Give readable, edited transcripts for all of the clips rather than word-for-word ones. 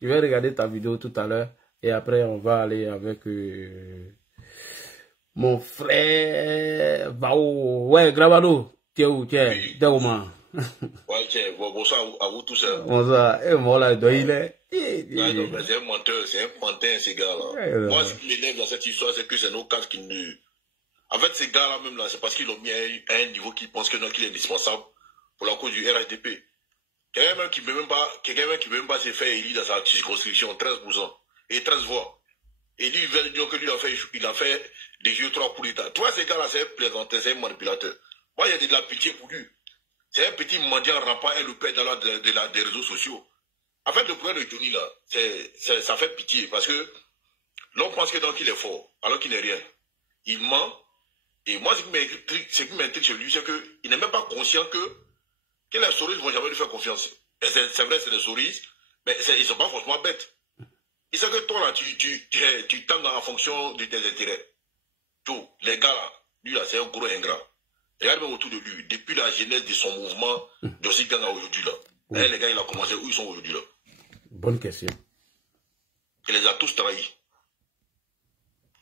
Je vais regarder ta vidéo tout à l'heure et après on va aller avec mon frère Bao. Ouais, Gravado, tu es où? Tu es où, man? Ouais, tiens, bonsoir à vous tous. Bonsoir. Et moi là, il est. C'est un menteur, c'est un pantin, ces gars-là. Moi, ce qui m'énerve dans cette histoire, c'est que c'est nos cadres qui ne. En fait, ces gars-là, même là, c'est parce qu'ils l'ont mis à un niveau qu'ils pensent qu'il est indispensable pour la cause du RHDP. Quelqu'un qui ne veut même pas se faire élire dans sa circonscription, 13% et 13 voix. Et lui, il veut dire que lui, il a fait des jeux 3 pour l'État. Toi, ces gars-là, c'est un plaisanteur, c'est un manipulateur. Moi, il y a de la pitié pour lui. C'est un petit mendiant rampant et le père des réseaux sociaux. En fait, le problème de Johnny, là, ça fait pitié parce que l'on pense que donc il est fort, alors qu'il n'est rien. Il ment. Et moi, ce qui m'intrigue chez lui, c'est qu'il n'est même pas conscient que les souris ne vont jamais lui faire confiance. C'est vrai, c'est des souris, mais ils ne sont pas forcément bêtes. Il sait que toi, là, tu tangues en fonction de tes intérêts. Tout, les gars, là, lui, là, c'est un gros ingrat. Regarde même autour de lui, depuis la genèse de son mouvement, Jossi Gang à aujourd'hui, là. Oui. Les gars, il a commencé où ils sont aujourd'hui, là. Bonne question. Il les a tous trahis.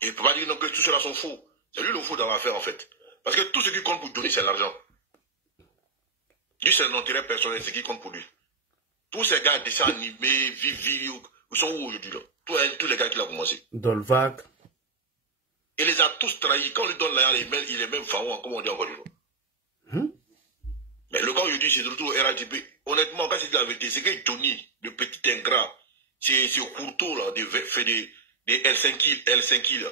Et il ne peut pas dire non que tout cela sont faux. C'est lui le faux dans l'affaire, en fait. Parce que tout ce qui compte pour Johnny, c'est l'argent. Lui, c'est l'intérêt personnel, c'est ce qui compte pour lui. Tous ces gars, dessins animés, Vivi, ils sont où aujourd'hui, là? Tous les gars qui l'ont commencé. Dolvac. Il les a tous trahis. Quand on lui donne l'argent, il est même faouan, comme on dit encore. Mais le gars aujourd'hui, c'est surtout RHDP. Honnêtement, quand c'est de la vérité, c'est que Johnny, le petit ingrat, c'est Courtois, là, fait des L5 là.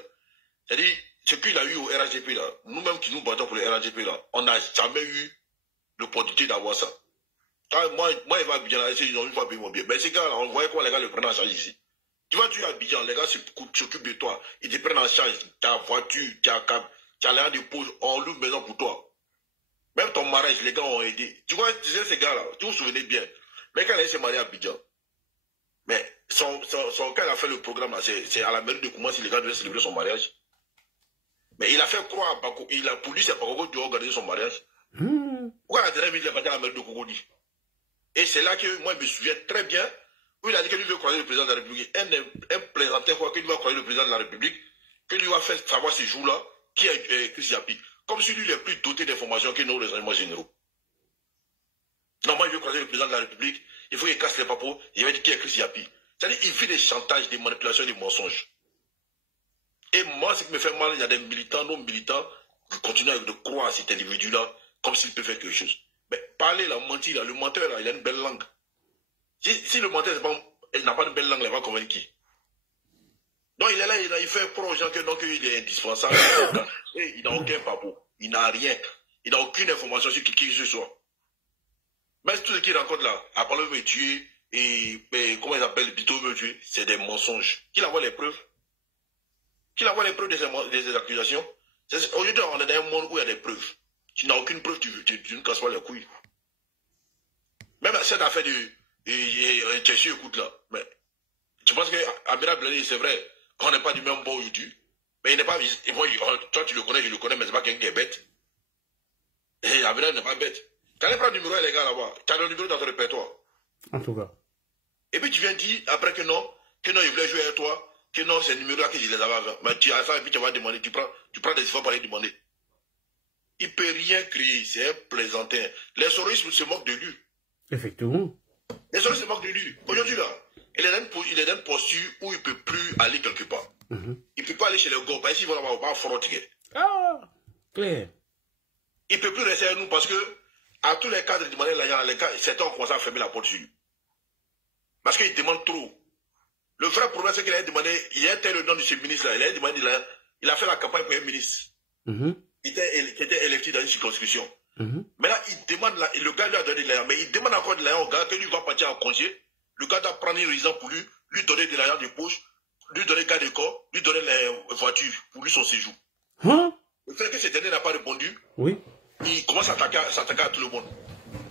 C'est-à-dire, ce qu'il a eu au RHDP, là, nous-mêmes qui nous battons pour le RHDP, là, on n'a jamais eu l'opportunité d'avoir ça. Moi, il va à Abidjan, là, ils ont une fois payé mon billet. Mais ces gars-là, on voyait quoi, les gars le prennent en charge ici. Tu vois, tu es à Abidjan, les gars s'occupent de toi. Ils te prennent en charge, ta voiture, tu as l'air de pause, on loue une maison pour toi. Même ton mariage, les gars ont aidé. Tu vois, tu sais, ces gars-là, tu vous souvenez bien. Mais quand il s'est marié à Abidjan, mais quand il a fait le programme, c'est à la mairie de Koumassi, les gars devaient célébrer son mariage. Mais il a fait croire à Bako, pour lui, c'est Bako qui a organisé son mariage. Pourquoi la dernière minute, il a battu à la mairie de Koumassi? Et c'est là que moi, je me souviens très bien, où il a dit qu'il veut croiser le président de la République. Un plaisantin, quoi, qu'il va croiser le président de la République, qu'il lui va faire savoir ces jours-là, qui est Chris Yapi. Comme si lui, il est plus doté d'informations que nous, les renseignements généraux. Non, moi, je veux croiser le président de la République, il faut qu'il casse les papos, il va dire qui est Chris Yapi. C'est-à-dire, il fait des chantages, des manipulations, des mensonges. Et moi, ce qui me fait mal, il y a des militants, non militants, qui continuent de croire à cet individu-là, comme s'il peut faire quelque chose. Mais parler, là, mentir, là, le menteur, là, il a une belle langue. Si le menteur n'a pas de belle langue, il va convaincre qui? Donc il est là, il fait croire aux gens qu'il est indispensable. Et il n'a aucun papo. Il n'a rien. Il n'a aucune information sur qui que ce soit. Mais tout ce qu'il rencontre là, à part le veut tuer, et comment ils appellent, Bito veut tuer, c'est des mensonges. Qu'il envoie les preuves. Qu'il envoie les preuves de ces accusations. Aujourd'hui, on est dans un monde où il y a des preuves. Tu n'as aucune preuve, tu ne casses pas les couilles. Même cette affaire de Tchèche, écoute là. Mais tu penses que Amira Blani, c'est vrai qu'on n'est pas du même bord aujourd'hui. Mais il n'est pas. Moi, toi, tu le connais, je le connais, mais c'est pas quelqu'un qui est bête. Et Amira n'est pas bête. Tu allais prendre le numéro, les gars, là-bas. Tu as le numéro dans ton répertoire. En tout cas. Et puis tu viens dire après que non, il voulait jouer avec toi, que non, c'est le numéro-là que je les avais avant. Mais tu as ça et puis tu vas demander, tu prends des efforts pour aller demander. Il ne peut rien créer, c'est un plaisantin. Les souris se moquent de lui. Effectivement. Les souris se moquent de lui. Aujourd'hui, là, il est dans une posture où il ne peut plus aller quelque part. Il ne peut pas aller chez les gars. Parce qu'ils vont avoir pas frontière. Ah, clair. Il ne peut plus rester avec nous parce que, à tous les cadres de demander l'argent, les cas, certains ont commencé à fermer la porte sur lui. Parce qu'il demande trop. Le vrai problème, c'est qu'il a demandé, il a été le nom de ce ministre-là, il a fait la campagne pour un ministre. Qui était électif dans une circonscription. Mais là, il demande, le gars lui a donné de l'argent, mais il demande encore de l'argent au gars que lui va partir en congé. Le gars doit prendre une raison pour lui donner de l'argent de poche, lui donner le cas de corps, lui donner les voitures pour lui son séjour. Le fait que cet dernier n'a pas répondu, il commence à s'attaquer à tout le monde.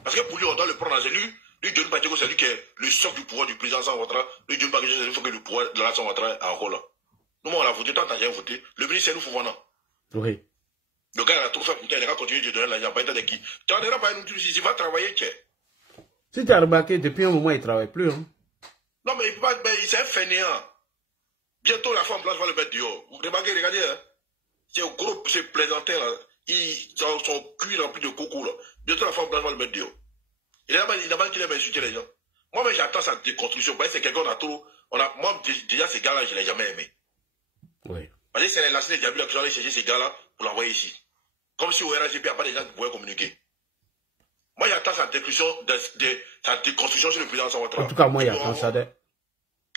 Parce que pour lui, on doit le prendre en jeu. Lui, John Pacheco, c'est lui qui est le socle du pouvoir du président sans Ouattara. Lui, John Pacheco, il faut que le pouvoir de la nation Ouattara est encore là. Nous, on l'a voté, toi, t'as rien voté. Le ministre, c'est nous, Fofana. Oui. Le gars, il a tout fait pour toi, les gars continuent de donner l'argent, pas état de qui. Tu en diras pas, nous, il va travailler, tiens. Si tu as remarqué, depuis un moment, il ne travaille plus. Hein. Non, mais c'est un fainéant. Bientôt, la femme blanche va le mettre dehors. Vous remarquez, regardez, hein? C'est un gros, c'est plaisantin, là. Son cul rempli de coco, là. Bientôt, la femme blanche va le mettre dehors. Il a mal qu'il aime insulter les gens. Moi, mais j'attends sa déconstruction. C'est quelqu'un, on a trop. Moi, déjà, ces gars-là, je ne les ai jamais aimés. Oui. Parce que c'est la scène de qui ont allé chercher ces gars-là pour l'envoyer ici. Comme si au RAGP, il n'y a pas des gens qui pouvaient communiquer. Moi, j'attends sa déconstruction sur le président sans votre. En tout cas, moi, j'attends ça.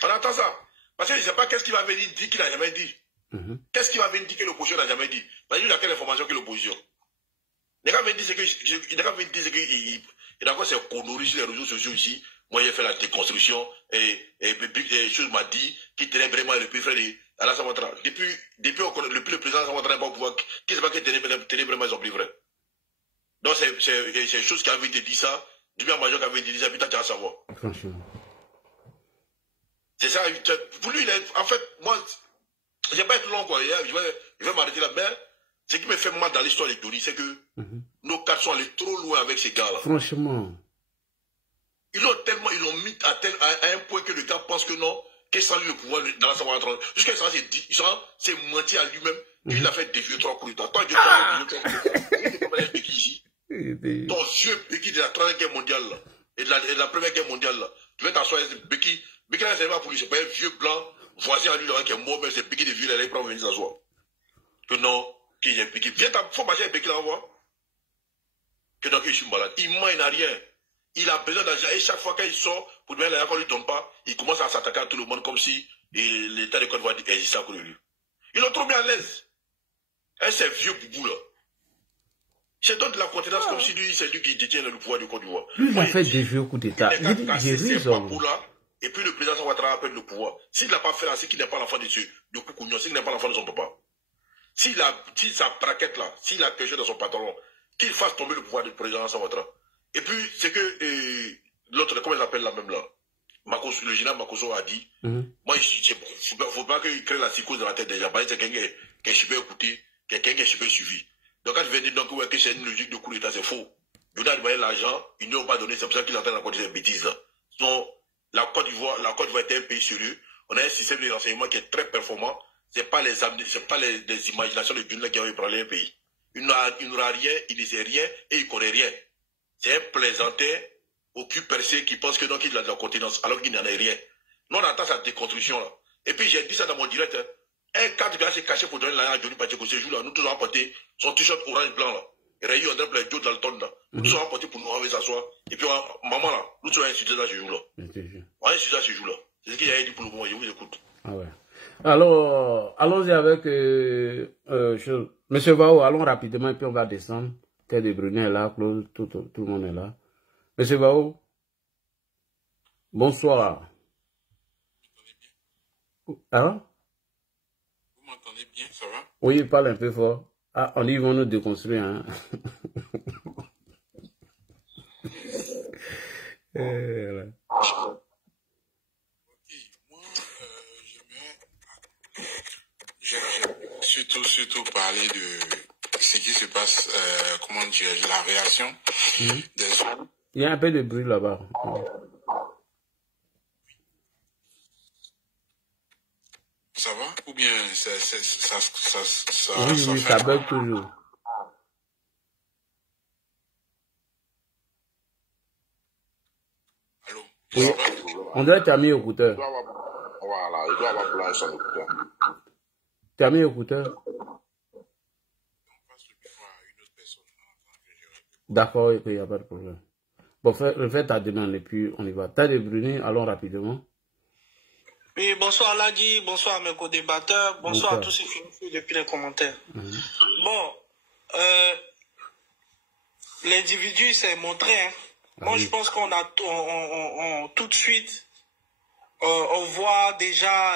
On attend ça. Parce que je ne sais pas qu'est-ce qu'il va venir dire qu'il n'a jamais dit. Qu'est-ce qu'il va venir dire que l'opposition n'a jamais dit. Parce qu'il a quelle information que l'opposition. Il n'a qu'à venir dire que d'accord, c'est connerie sur les réseaux sociaux ici. Moi, j'ai fait la déconstruction et chose m'a dit qu'il tenait vraiment le plus frère de Alassane Ouattara. Depuis le président Alassane Ouattara n'est pas au pouvoir, qui ne sait pas qu'il tenait vraiment son plus frère. Donc, c'est chose qui avait été dit ça. Depuis un major qui avait dit ça, putain, tu vas savoir. Franchement. C'est ça. Pour lui, en fait, moi, je ne vais pas être long, quoi. Je vais m'arrêter là. Mais ce qui me fait mal dans l'histoire de Doni, c'est que nos cartes sont allés trop loin avec ces gars-là. Franchement. Ils l'ont mis à un point que le gars pense que non, qu'il sans lui le pouvoir dans la savoir. Jusqu'à ça, c'est menti à lui-même. Il a fait des vieux 3 coups de temps. Toi, tu fais des ici. Ton vieux Béki de la 3e guerre mondiale, là, et de la 1re guerre mondiale, là. Tu vas t'asseoir, Béki là, c'est pas pour lui, c'est pas un vieux blanc, voisin à lui, là, qui est mort, mais c'est Béki de vieux, là, il prend venir s'asseoir. Que non, qui est Béki. Viens, faut marcher avec Béki là, on voit. Que donc, je suis malade. Il ment, il n'a rien. Il a besoin d'argent. Et chaque fois qu'il sort, pour demain, l'argent qu'on lui donne pas, il commence à s'attaquer à tout le monde comme si l'État de Côte d'Ivoire existait à côté de lui. Ils l'ont trop mis à l'aise. Et ces vieux boubous là. Je donne de la contenance comme si lui, c'est lui qui détient le pouvoir du Côte d'Ivoire. Lui, il a fait des vieux coups d'État. J'ai vu ça. Et puis le président Ouattara appelle le pouvoir. S'il n'a pas fait là, c'est qu'il n'est pas l'enfant de Koukounion, c'est qu'il n'est pas l'enfant de son papa. Si sa braquette là, s'il a quelque chose dans son pantalon, qu'il fasse tomber le pouvoir du président Ouattara. Et puis, c'est que l'autre, comment il l'appelle là même là, le général Makoso a dit, moi, il ne faut pas qu'il crée la psychose dans la tête des gens. C'est quelqu'un qui est super écouté, quelqu'un qui est super suivi. Donc, quand tu viens dire donc, ouais, que c'est une logique de coup d'État, c'est faux. Ils ont demandé l'argent, ils n'ont pas donné, c'est pour ça qu'ils entendent encore des bêtises là. Sinon, la Côte d'Ivoire est un pays sérieux. On a un système de renseignement qui est très performant. C'est pas les imaginations de Dune qui ont ébranlé un pays. Il n'aura rien, il ne sait rien et il ne connaît rien. C'est un plaisantin au cul percé qui pense que donc il a de la continence alors qu'il n'en a rien. Nous on attend sa déconstruction là. Et puis j'ai dit ça dans mon direct. Hein. Un cadre qui s'est caché pour donner l'argent à Johnny Pacheco ce jour là, nous tous avons porté son t-shirt orange blanc là. Et Rayu on a Joe Dalton là. Nous tous avons porté pour nous enlever s'asseoir. Et puis maman là, nous tous avons insulté ça ce jour là. On a insulté ça ce jour là. C'est ce qu'il a dit pour le moment, je vous écoute. Ah ouais. Alors, allons-y avec Monsieur Vao, allons rapidement et puis on va descendre. Ted de Brunet est là, Claude, tout le monde est là. Monsieur Vao, bonsoir. Hein? Vous m'entendez bien, ça va? Oui, il parle un peu fort. Ah, on dit qu'ils vont nous déconstruire. Hein? Voilà. Surtout parler de ce qui se passe, comment dirais-je, la réaction des hommes. Il y a un peu de bruit là-bas. Ça va? Ou bien ça oui, ça bug toujours. Allô? Oui. On dirait que tu as mis écouteur. Voilà, il doit avoir plein son écouteur. Tu as mis écouteur? D'accord, il n'y a pas de problème. Bon, refais ta demande et puis on y va. T'as des Bruni, allons rapidement. Oui, bonsoir Ladi, bonsoir à mes co-débatteurs, bonsoir à tous ceux qui nous suivent depuis les commentaires. Bon, l'individu s'est montré. Hein. Moi, je pense qu'on a tout de suite, on voit déjà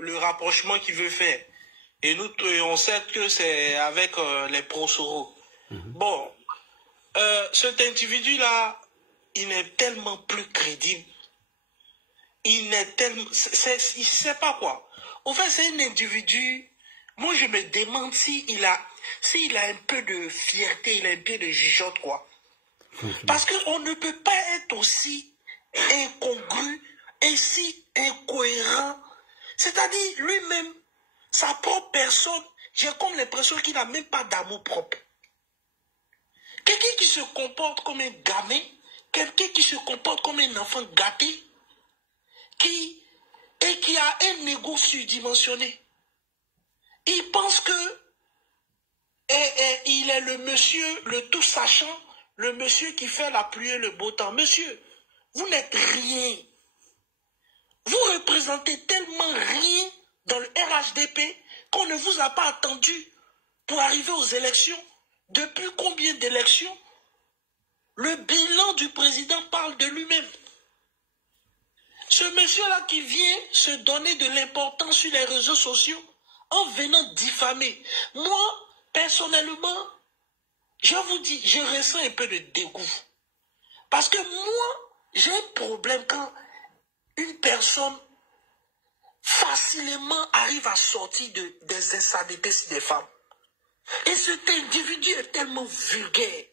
le rapprochement qu'il veut faire. Et nous, on sait que c'est avec les pro-Soro. Bon, cet individu-là, il n'est tellement plus crédible. Il n'est tellement... il sait pas quoi. En fait, c'est un individu... Moi, je me demande s'il a un peu de fierté, il a un peu de jugeote, quoi. Parce qu'on ne peut pas être aussi incongru et si incohérent. C'est-à-dire, lui-même, sa propre personne, j'ai comme l'impression qu'il n'a même pas d'amour propre. Quelqu'un qui se comporte comme un gamin, quelqu'un qui se comporte comme un enfant gâté, qui a un ego surdimensionné. Il pense que il est le monsieur, le tout sachant, le monsieur qui fait la pluie et le beau temps. Monsieur, vous n'êtes rien. Vous représentez tellement rien dans le RHDP qu'on ne vous a pas attendu pour arriver aux élections. Depuis combien d'élections? Le bilan du président parle de lui-même. Ce monsieur-là qui vient se donner de l'importance sur les réseaux sociaux en venant diffamer. Moi, personnellement, je vous dis, je ressens un peu de dégoût. Parce que moi, j'ai un problème quand une personne facilement arrive à sortir des insanités sur des femmes. Et cet individu est tellement vulgaire,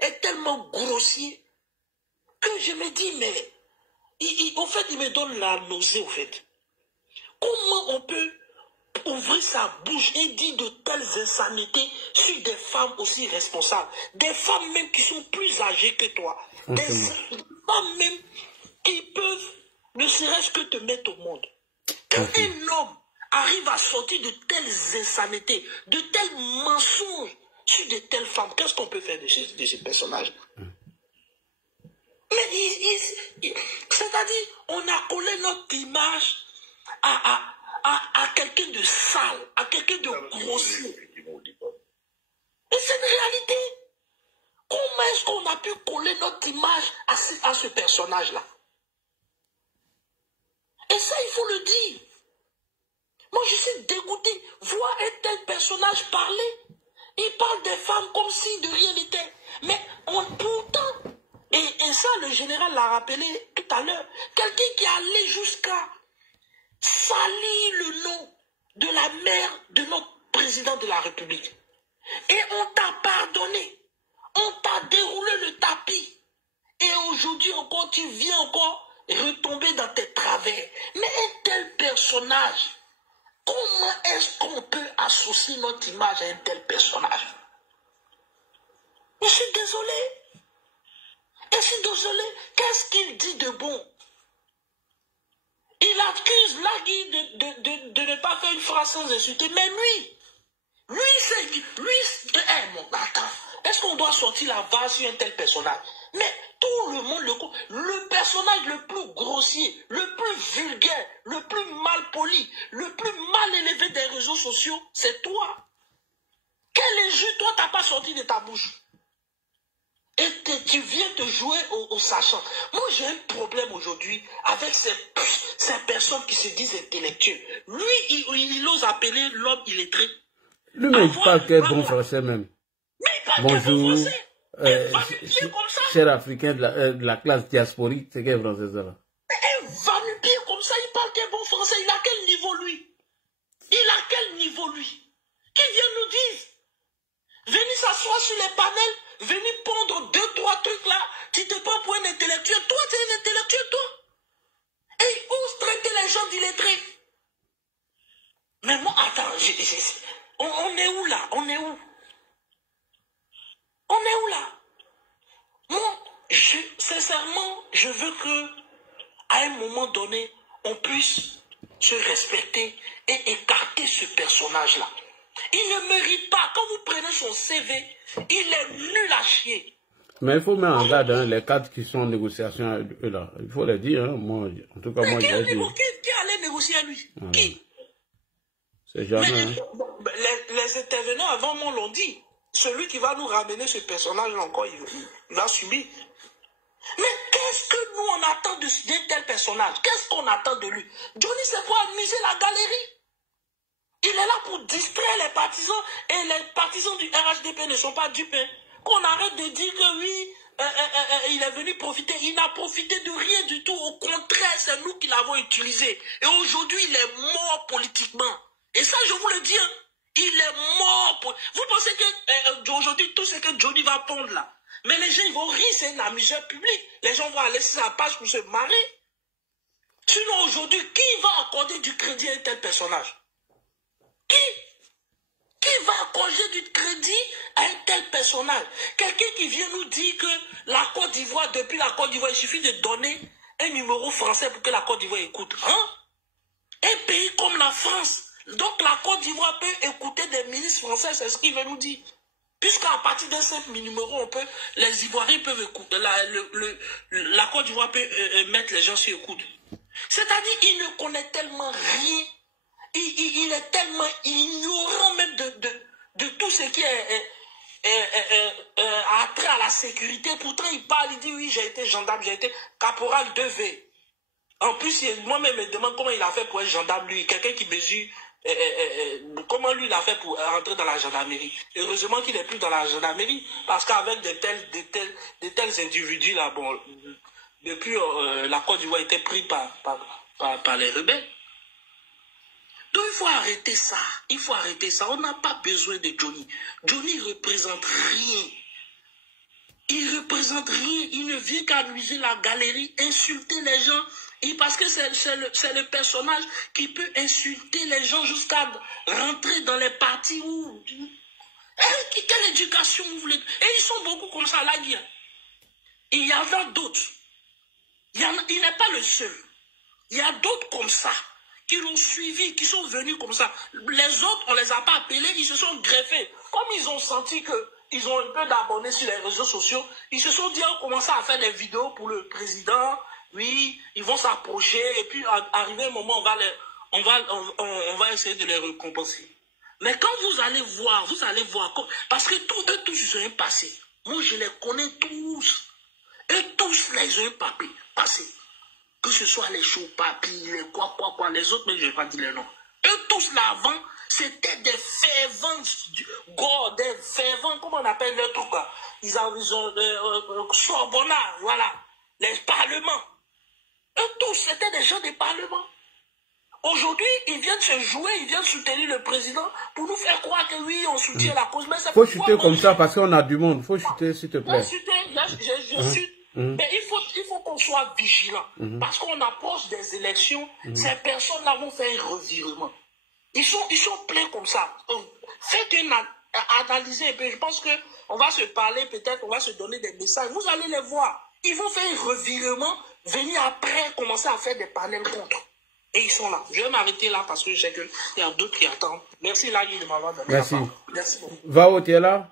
est tellement grossier, que je me dis, mais, au fait, il me donne la nausée, au fait. Comment on peut ouvrir sa bouche et dire de telles insanités sur des femmes aussi responsables, des femmes même qui sont plus âgées que toi, des femmes même qui peuvent ne serait-ce que te mettre au monde. Quand un homme arrive à sortir de telles insanités, de tels mensonges sur de telles femmes, qu'est-ce qu'on peut faire de ces personnages? Mais c'est-à-dire, on a collé notre image à quelqu'un de sale, à quelqu'un de grossier. Et c'est une réalité. Comment est-ce qu'on a pu coller notre image à ce personnage-là? Et ça, il faut le dire. Moi, je suis dégoûté. Voir un tel personnage parler. Il parle des femmes comme si de rien n'était. Mais pourtant, et ça, le général l'a rappelé tout à l'heure, quelqu'un qui allait jusqu'à salir le nom de la mère de notre président de la République. Et on t'a pardonné. On t'a déroulé le tapis. Et aujourd'hui encore, tu viens encore retomber dans tes travers. Mais un tel personnage, comment est-ce qu'on peut associer notre image à un tel personnage? Je suis désolé. Je suis désolé. Qu'est-ce qu'il dit de bon? Il accuse Lagui de ne pas faire une phrase sans insulter. Mais attends, est-ce qu'on doit sortir la vase sur un tel personnage? Mais tout le monde le personnage le plus grossier, le plus vulgaire, le plus mal poli, le plus mal élevé des réseaux sociaux, c'est toi. Quel injure, toi, t'as pas sorti de ta bouche? Et tu viens te jouer au sachant. Moi, j'ai un problème aujourd'hui avec ces personnes qui se disent intellectuels. Lui, il ose appeler l'homme illettré. Lui-même, il parle quel bon français même. Mais il parle bonjour, quel bon français. cher africain de la classe diasporique, c'est quel français ça là? Un va-nu-pied comme ça, il parle quel bon français. Il a quel niveau lui? Qui vient nous dire? Venez s'asseoir sur les panels, venez pondre 2-3 trucs là, tu te prends pour un intellectuel. Toi, tu es un intellectuel, toi. Et il ose traiter les gens d'illettrés. Mais moi, attends, on est où là? On est où là? Moi, sincèrement, je veux que, à un moment donné, on puisse se respecter et écarter ce personnage-là. Il ne mérite pas. Quand vous prenez son CV, il est nul à chier. Mais il faut mettre en garde les cadres qui sont en négociation eux là. Il faut le dire. Hein. Moi, en tout cas, moi, j'ai dit. Qui allait négocier à lui? Voilà. Qui? C'est jamais. Les intervenants avant moi l'ont dit. Celui qui va nous ramener ce personnage-là encore, il va subir. Mais qu'est-ce que nous on attend d'un tel personnage? Qu'est-ce qu'on attend de lui? Johnny, c'est pour amuser la galerie. Il est là pour distraire les partisans et les partisans du RHDP ne sont pas dupes. Qu'on arrête de dire que oui, il est venu profiter. Il n'a profité de rien du tout. Au contraire, c'est nous qui l'avons utilisé. Et aujourd'hui, il est mort politiquement. Et ça, je vous le dis, hein, il est mort. Vous pensez que aujourd'hui, tout ce que Johnny va pondre là, Mais les gens, ils vont rire, c'est un amuseur public. Les gens vont aller sur sa page pour se marrer. Sinon, aujourd'hui, qui va accorder du crédit à un tel personnage? Qui va accorder du crédit à un tel personnage? Quelqu'un qui vient nous dire que la Côte d'Ivoire, depuis la Côte d'Ivoire, il suffit de donner un numéro français pour que la Côte d'Ivoire écoute. Hein? Un pays comme la France. Donc la Côte d'Ivoire peut écouter des ministres français, c'est ce qu'il veut nous dire. Puisqu'à partir d'un simple numéro, les Ivoiriens peuvent écouter, la Côte d'Ivoire peut mettre les gens sur écoute. C'est-à-dire qu'il ne connaît tellement rien. Il est tellement ignorant même de tout ce qui est attrait à la sécurité. Pourtant, il parle, il dit oui, j'ai été gendarme, j'ai été caporal 2V. En plus, moi-même, me demande comment il a fait pour être gendarme, lui. Quelqu'un qui mesure, comment lui il a fait pour rentrer dans la gendarmerie. Heureusement qu'il n'est plus dans la gendarmerie, parce qu'avec de tels individus, là, bon, depuis la Côte d'Ivoire était prise par les rebelles. Donc il faut arrêter ça. Il faut arrêter ça. On n'a pas besoin de Johnny. Johnny ne représente rien. Il ne représente rien. Il ne vient qu'amuser la galerie, insulter les gens. Et parce que c'est le personnage qui peut insulter les gens jusqu'à rentrer dans les partis où... Quelle éducation vous voulez? Et ils sont beaucoup comme ça, la guerre. Il y en a d'autres. Il n'est pas le seul. Il y a d'autres comme ça, qui l'ont suivi, qui sont venus comme ça. Les autres, on ne les a pas appelés, ils se sont greffés. Comme ils ont senti qu'ils ont un peu d'abonnés sur les réseaux sociaux, ils se sont dit, on commence à faire des vidéos pour le président. Oui, ils vont s'approcher et puis arrivé un moment, on va essayer de les récompenser. Mais quand vous allez voir, parce que eux tous, ils ont un passé. Moi, je les connais tous. Eux tous, là, ils ont un passé. Que ce soit les choux papis, les quoi, les autres, mais je ne vais pas dire les noms. Eux tous, là, avant, c'était des fervents, des fervents, comment on appelle le truc, là? Ils ont Sorbonne, voilà, les parlements. Eux tous, c'était des gens des parlements. Aujourd'hui, ils viennent se jouer, ils viennent soutenir le président pour nous faire croire que oui, on soutient la cause. Mais faut chuter comme ça parce qu'on a du monde. Faut chuter, s'il te plaît. Je chute. Mais il faut qu'on soit vigilant. Parce qu'on approche des élections, ces personnes-là vont faire un revirement. Ils sont pleins comme ça. Faites analyser un peu. Je pense qu'on va se parler, peut-être, on va se donner des messages. Vous allez les voir. Ils vont faire un revirement, venir après, commencer à faire des panels contre. Et ils sont là. Je vais m'arrêter là parce que je sais qu'il y a d'autres qui attendent. Merci là, de m'avoir donné la parole. Merci beaucoup. Vao, tu es là?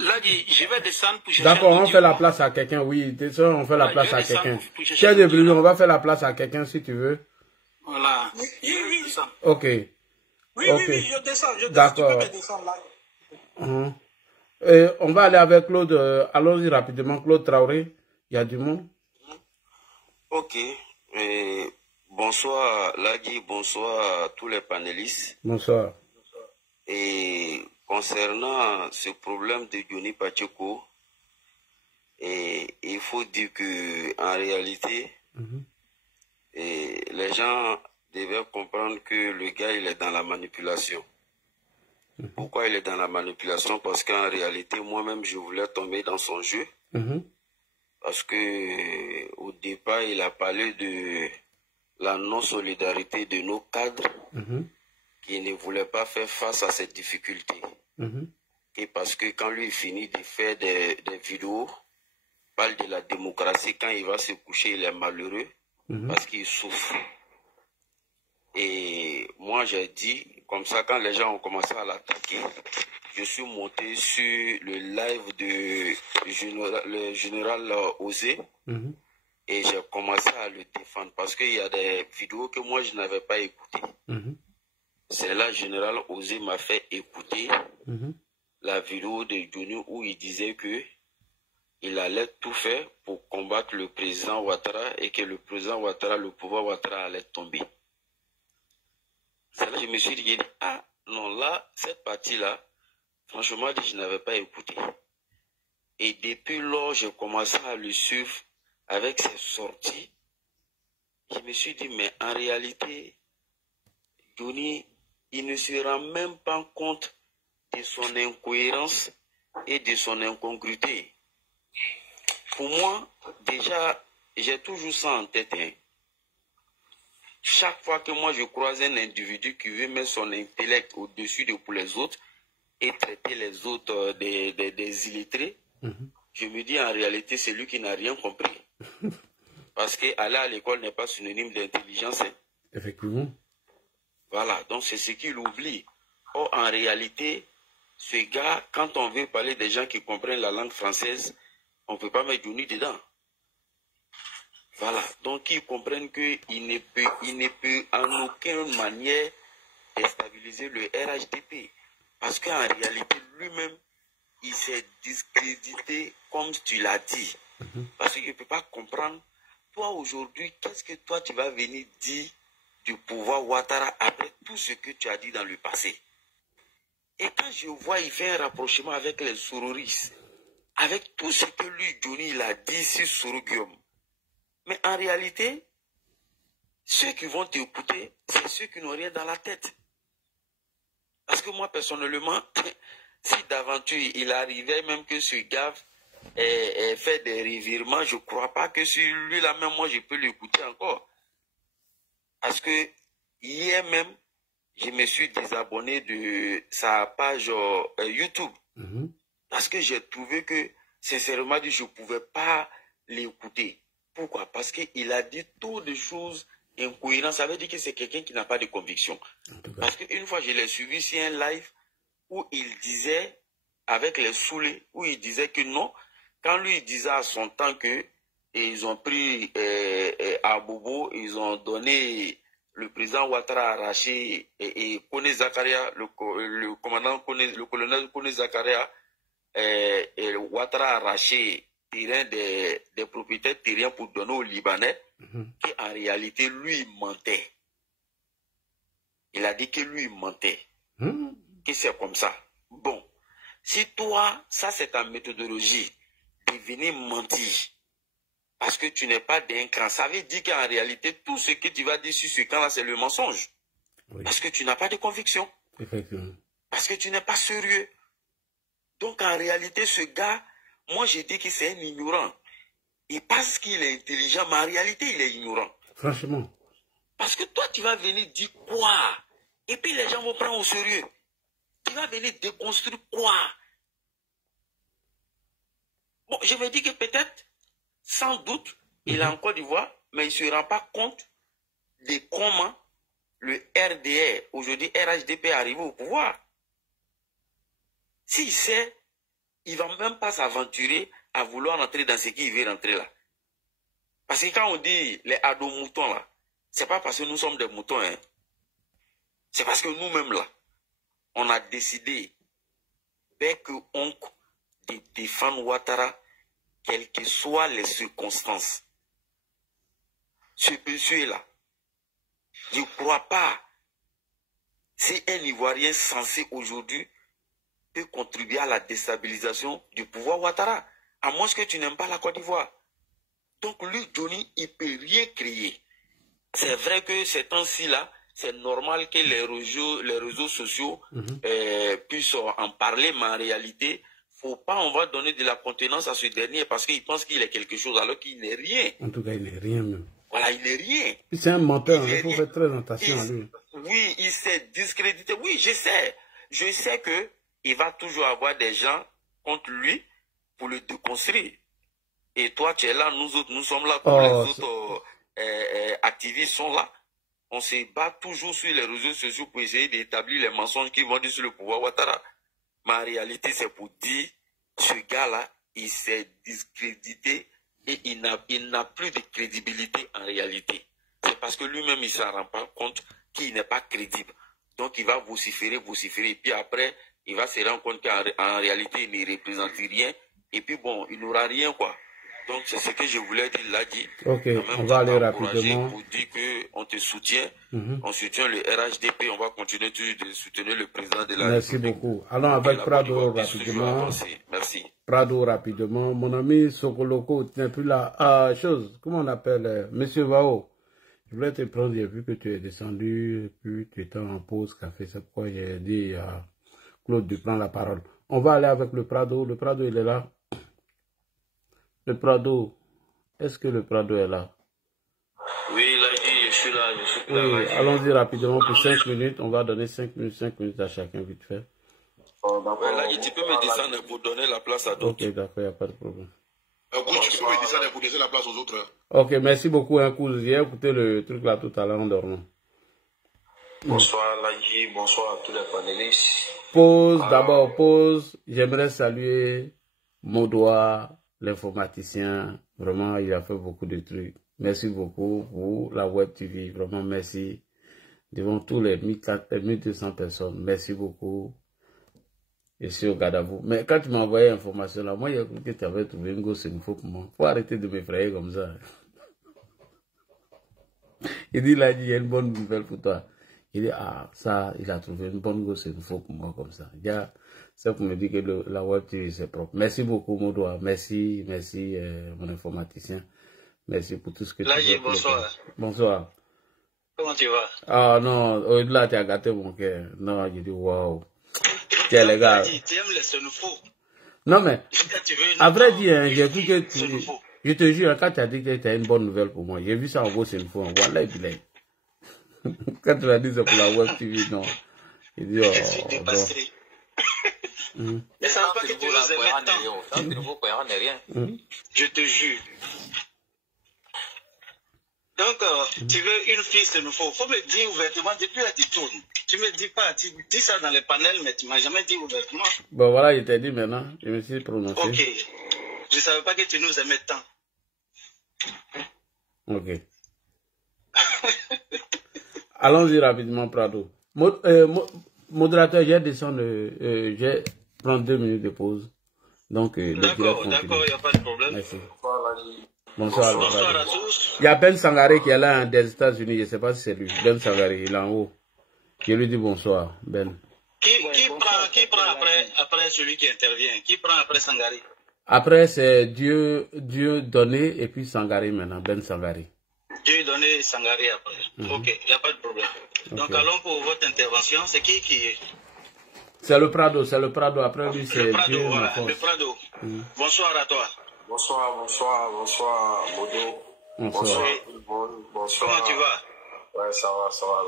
Là, je vais descendre pour chercher. D'accord, on fait la place à quelqu'un, oui. On fait la place à quelqu'un. Tiens, on va faire la place à quelqu'un si tu veux. Voilà. Oui. Ok. Oui, je descends. D'accord. Tu peux me descendre là. On va aller avec Claude. Allons-y rapidement. Claude Traoré, il y a du monde. Ok. Bonsoir Ladi, bonsoir à tous les panélistes. Bonsoir. Et concernant ce problème de Johnny Pacheco, il faut dire que en réalité, les gens devaient comprendre que le gars il est dans la manipulation. Pourquoi il est dans la manipulation? Parce qu'en réalité, moi-même, je voulais tomber dans son jeu. Parce que au départ, il a parlé de la non-solidarité de nos cadres qui ne voulaient pas faire face à cette difficulté. Et parce que quand lui il finit de faire des vidéos, parle de la démocratie, quand il va se coucher, il est malheureux parce qu'il souffre. Et moi, j'ai dit, comme ça, quand les gens ont commencé à l'attaquer, je suis monté sur le live de le général Osé et j'ai commencé à le défendre parce qu'il y a des vidéos que moi, je n'avais pas écoutées. C'est là, le général Osé m'a fait écouter la vidéo de Johnny où il disait que il allait tout faire pour combattre le président Ouattara et que le président Ouattara, le pouvoir Ouattara allait tomber. C'est là que je me suis dit, ah non, là, cette partie-là, franchement, je n'avais pas écouté. Et depuis lors, j'ai commencé à le suivre avec ses sorties. Je me suis dit, mais en réalité, Johnny, il ne se rend même pas compte de son incohérence et de son incongruité. Pour moi, déjà, j'ai toujours ça en tête. Hein. Chaque fois que moi je croise un individu qui veut mettre son intellect au-dessus de pour les autres et traiter les autres des illettrés, je me dis en réalité c'est lui qui n'a rien compris. Parce qu'aller à l'école n'est pas synonyme d'intelligence. Hein. Effectivement. Voilà, donc c'est ce qu'il oublie. Or, en réalité, ce gars, quand on veut parler des gens qui comprennent la langue française, on ne peut pas mettre Johnny dedans. Voilà, donc ils comprennent qu'il ne peut en aucune manière déstabiliser le RHDP. Parce qu'en réalité, lui-même, il s'est discrédité comme tu l'as dit. Parce qu'il ne peut pas comprendre, toi aujourd'hui, qu'est-ce que toi tu vas venir dire du pouvoir Ouattara après tout ce que tu as dit dans le passé. Et quand je vois, il fait un rapprochement avec les Sororis, avec tout ce que lui, Johnny, il a dit sur Soro Guillaume. Mais en réalité, ceux qui vont t'écouter, c'est ceux qui n'ont rien dans la tête. Parce que moi, personnellement, si d'aventure il arrivait même que ce gars fait des revirements, je ne crois pas que sur lui-là même, moi, je peux l'écouter encore. Parce que hier même, je me suis désabonné de sa page YouTube. Parce que j'ai trouvé que, sincèrement, je ne pouvais pas l'écouter. Pourquoi? Parce qu'il a dit trop de choses incohérentes. Ça veut dire que c'est quelqu'un qui n'a pas de conviction. Parce qu'une fois, je l'ai suivi sur un live où il disait, avec les saoulés, où il disait que non, quand lui il disait à son temps que ils ont pris à Bobo, ils ont donné le président Ouattara arraché et Kone Zakaria, le commandant Kone, le colonel Kone Zakaria, et Ouattara arraché terrain des propriétaires terriens pour donner aux Libanais, qu'en réalité, lui, il mentait. Il a dit que lui, il mentait. Que c'est comme ça. Bon, si toi, ça c'est ta méthodologie, de venir mentir, parce que tu n'es pas d'un cran, ça veut dire qu'en réalité, tout ce que tu vas dire sur ce camp-là, c'est le mensonge. Oui. Parce que tu n'as pas de conviction. Effectivement. Parce que tu n'es pas sérieux. Donc en réalité, ce gars, moi je dis que c'est un ignorant. Et parce qu'il est intelligent, mais en réalité, il est ignorant. Franchement. Parce que toi, tu vas venir dire quoi? Et puis les gens vont prendre au sérieux. Tu vas venir déconstruire quoi? Bon, je me dis que peut-être, sans doute, il est en Côte d'Ivoire, mais il ne se rend pas compte de comment le RDR, aujourd'hui RHDP, est arrivé au pouvoir. S'il sait, il ne va même pas s'aventurer à vouloir entrer dans ce qu'il veut rentrer là. Parce que quand on dit les ados moutons là, ce n'est pas parce que nous sommes des moutons, hein. C'est parce que nous-mêmes là, on a décidé, bec oncle, de défendre Ouattara, quelles que soient les circonstances. Ce monsieur-là, je ne crois pas, si un Ivoirien censé aujourd'hui peut contribuer à la déstabilisation du pouvoir Ouattara, à moins que tu n'aimes pas la Côte d'Ivoire. Donc lui, Johnny, il ne peut rien créer. C'est vrai que ces temps-ci là, c'est normal que les réseaux sociaux puissent en parler, mais en réalité, faut pas, on va donner de la contenance à ce dernier parce qu'il pense qu'il est quelque chose alors qu'il n'est rien. En tout cas, il n'est rien même. Voilà, il n'est rien. C'est un menteur, il faut faire très attention à lui. Oui, il s'est discrédité. Oui, je sais. Je sais qu'il va toujours avoir des gens contre lui pour le déconstruire. Et toi, tu es là, nous autres, nous sommes là, tous les autres activistes sont là. On se bat toujours sur les réseaux sociaux pour essayer d'établir les mensonges qui vont dire sur le pouvoir Ouattara. Mais en réalité, c'est pour dire, ce gars-là, il s'est discrédité et il n'a plus de crédibilité en réalité. C'est parce que lui-même, il ne s'en rend pas compte qu'il n'est pas crédible. Donc, il va vociférer, et puis après, il va se rendre compte qu'en réalité, il ne représente rien. Et puis bon, il n'aura rien, quoi. Donc, c'est ce que je voulais dire, là, dit. Ok, on va aller rapidement. Pour dire qu'on te soutient, on soutient le RHDP, on va continuer de soutenir le président de la Merci République. beaucoup. Allons avec Prado rapidement. Merci. Prado rapidement. Mon ami Sokoloko, tu n'es plus là. Comment on appelle Monsieur Vao. Je voulais te prendre, j'ai vu que tu es descendu, puis tu étais en pause café. C'est pourquoi j'ai dit à Claude de prendre la parole. On va aller avec le Prado. Le Prado, il est là. Le Prado. Est-ce que le Prado est là? Oui, là, je suis là. Oui, allons-y rapidement pour 5 minutes. On va donner 5 minutes à chacun, vite fait. Ouais, là, tu peux me descendre pour donner la place à d'autres. Ok, d'accord, il n'y a pas de problème. Coach, tu peux me descendre pour laisser la place aux autres. Ok, merci beaucoup, hein, coach. J'ai écouté le truc là tout à l'heure en dormant. Bonsoir, Ladji. Bonsoir à tous les panélistes. Pause, d'abord, pause. J'aimerais saluer Modoa, l'informaticien. Vraiment, il a fait beaucoup de trucs. Merci beaucoup pour la Web TV. Vraiment, merci. Devant tous les 1200 personnes. Merci beaucoup. Et sur Gadavou. Mais quand tu m'as envoyé l'information là, moi, j'ai cru que tu avais trouvé une grosse info pour moi. Faut arrêter de m'effrayer comme ça. Il dit là, il y a une bonne nouvelle pour toi. Il dit, ah, ça, il a trouvé une bonne grosse info pour moi comme ça. C'est pour me dire que la Web TV, c'est propre. Merci beaucoup, Modoa. Merci, mon informaticien. Merci pour tout ce que tu fais. Bonsoir. Bonsoir. Comment tu vas? Ah non, au-delà, tu as gâté mon cœur. Non, j'ai dit, waouh. Tiens, les gars. Tu aimes les Senufo? Non, mais, à vrai dire, j'ai cru que je te jure, quand tu as dit que tu as une bonne nouvelle pour moi, j'ai vu ça en gros Senufo, en voilà, et puis là. Quand tu l'as dit, c'est pour la Web TV, non. Il dit, oh, je suis dépassé. Mais ça ne veut pas que tu nous aimes tant. Je te jure. Donc, tu veux une fille, c'est nous faut me dire ouvertement, depuis là tu tournes. Tu me dis pas, tu dis ça dans les panels, mais tu m'as jamais dit ouvertement. Bon voilà, je t'ai dit maintenant, je me suis prononcé. Ok, je ne savais pas que tu nous aimais tant. Ok. Allons-y rapidement, Prado. Modérateur, j'ai prendre 2 minutes de pause. Donc, d'accord, il n'y a pas de problème. Merci. Bonsoir à tous. Il y a Ben Sangaré qui est là des États-Unis, je ne sais pas si c'est lui. Ben Sangaré, il est en haut. Je lui dis bonsoir, Ben. Qui prend après celui qui intervient? Qui prend après Sangaré? Après, c'est Dieu donné et puis Sangaré maintenant, Ben Sangaré. Dieu donné Sangaré après. Ok, il n'y a pas de problème. Donc, allons pour votre intervention. C'est qui est? C'est le Prado. Après lui, c'est Dieu. Voilà, le Prado. Bonsoir à toi. Bonsoir, Modo. Bonsoir. Comment tu vas? Ouais, ça va, ça va.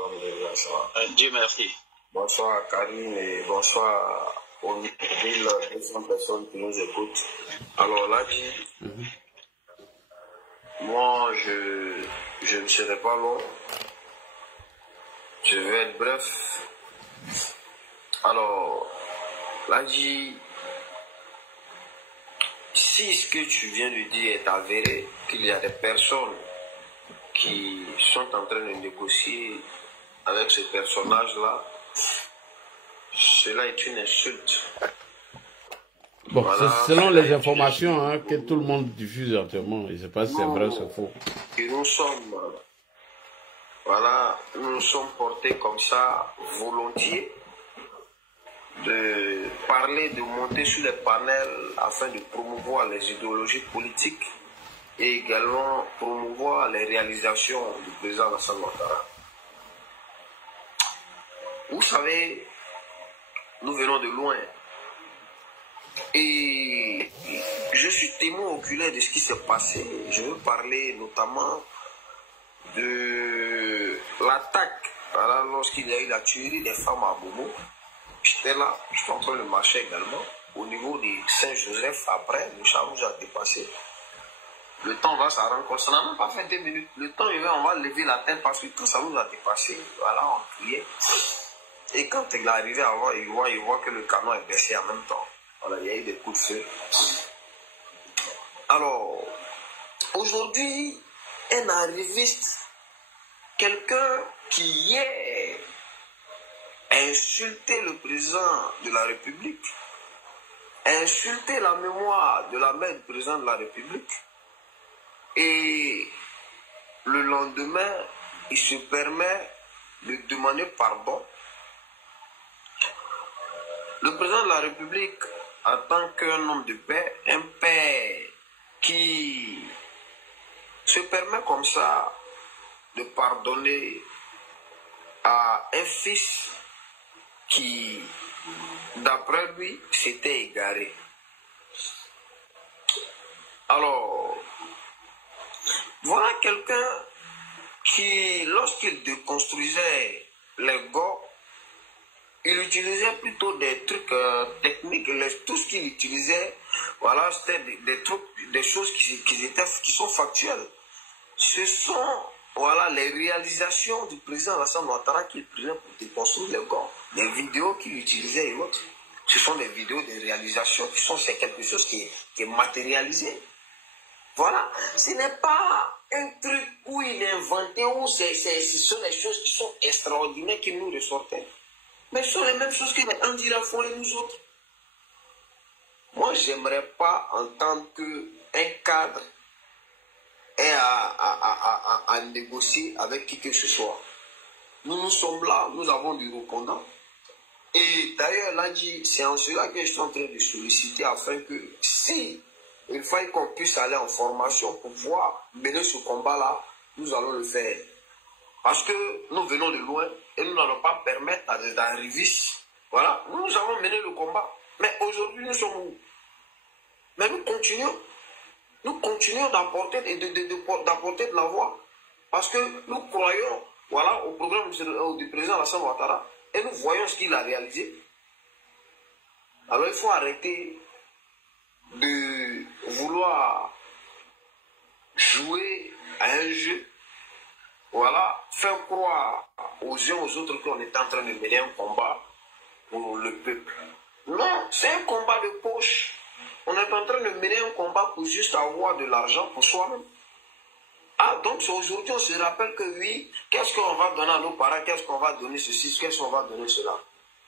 Dieu merci. Bonsoir à Karine et bonsoir aux 1200 personnes qui nous écoutent. Alors là, moi, je ne serai pas long. Je vais être bref. Alors, là, si ce que tu viens de dire est avéré, qu'il y a des personnes qui sont en train de négocier avec ce personnage-là, cela est une insulte. Bon, voilà, selon les informations hein, que tout le monde diffuse actuellement, je ne sais pas si c'est vrai ou c'est faux. Et nous sommes portés comme ça volontiers de parler, de monter sur les panels afin de promouvoir les idéologies politiques et également promouvoir les réalisations du président Alassane Ouattara. Vous savez, nous venons de loin et je suis témoin oculaire de ce qui s'est passé. Je veux parler notamment de l'attaque lorsqu'il y a eu la tuerie des femmes à Bobo. J'étais là, j'étais en train de marcher également. Au niveau de Saint-Joseph, après, le char nous a dépassé. Le temps va s'en rendre compte. Ça n'a même pas fait 2 minutes. Le temps, on va lever la tête parce que quand ça nous a dépassé, voilà, on criait. Et quand il est arrivé avant, il voit que le canon est baissé en même temps. Voilà, il y a eu des coups de feu. Alors, aujourd'hui, un arriviste, quelqu'un qui hier a insulté le président de la République, a insulté la mémoire de la mère du président de la République, et le lendemain, il se permet de demander pardon. Le président de la République, en tant qu'un homme de paix, un père qui se permet comme ça de pardonner à un fils qui d'après lui, c'était égaré. Alors, voilà quelqu'un qui, lorsqu'il déconstruisait les gars, il utilisait plutôt des trucs techniques. Tout ce qu'il utilisait, voilà, c'était des trucs, des choses qui sont factuelles. Ce sont, voilà, les réalisations du président Alassane Ouattara qu'il prenait pour déconstruire les gars. Les vidéos qu'il utilisait et autres. Ce sont des vidéos de réalisation c'est quelque chose qui est matérialisé. Voilà, ce n'est pas un truc où il est inventé, où ce sont des choses qui sont extraordinaires qui nous ressortaient. Mais ce sont les mêmes choses que les Andira font et nous autres. Moi, j'aimerais pas entendre qu'un cadre ait à négocier avec qui que ce soit. Nous sommes là, nous avons du répondant. Et d'ailleurs, là, c'est en cela que je suis en train de solliciter afin que si il faille qu'on puisse aller en formation pour pouvoir mener ce combat-là, nous allons le faire. Parce que nous venons de loin et nous n'allons pas permettre à des arrivistes. Voilà, nous avons mené le combat. Mais aujourd'hui, nous sommes où? Mais nous continuons d'apporter de la voix. Parce que nous croyons, voilà, au programme du président Alassane Ouattara et nous voyons ce qu'il a réalisé. Alors il faut arrêter de vouloir jouer à un jeu, voilà, faire croire aux uns aux autres qu'on est en train de mener un combat pour le peuple. Non, c'est un combat de poche. On est en train de mener un combat pour juste avoir de l'argent pour soi-même. Ah, donc aujourd'hui on se rappelle que oui, qu'est-ce qu'on va donner à nos parents, qu'est-ce qu'on va donner ceci, qu'est-ce qu'on va donner cela.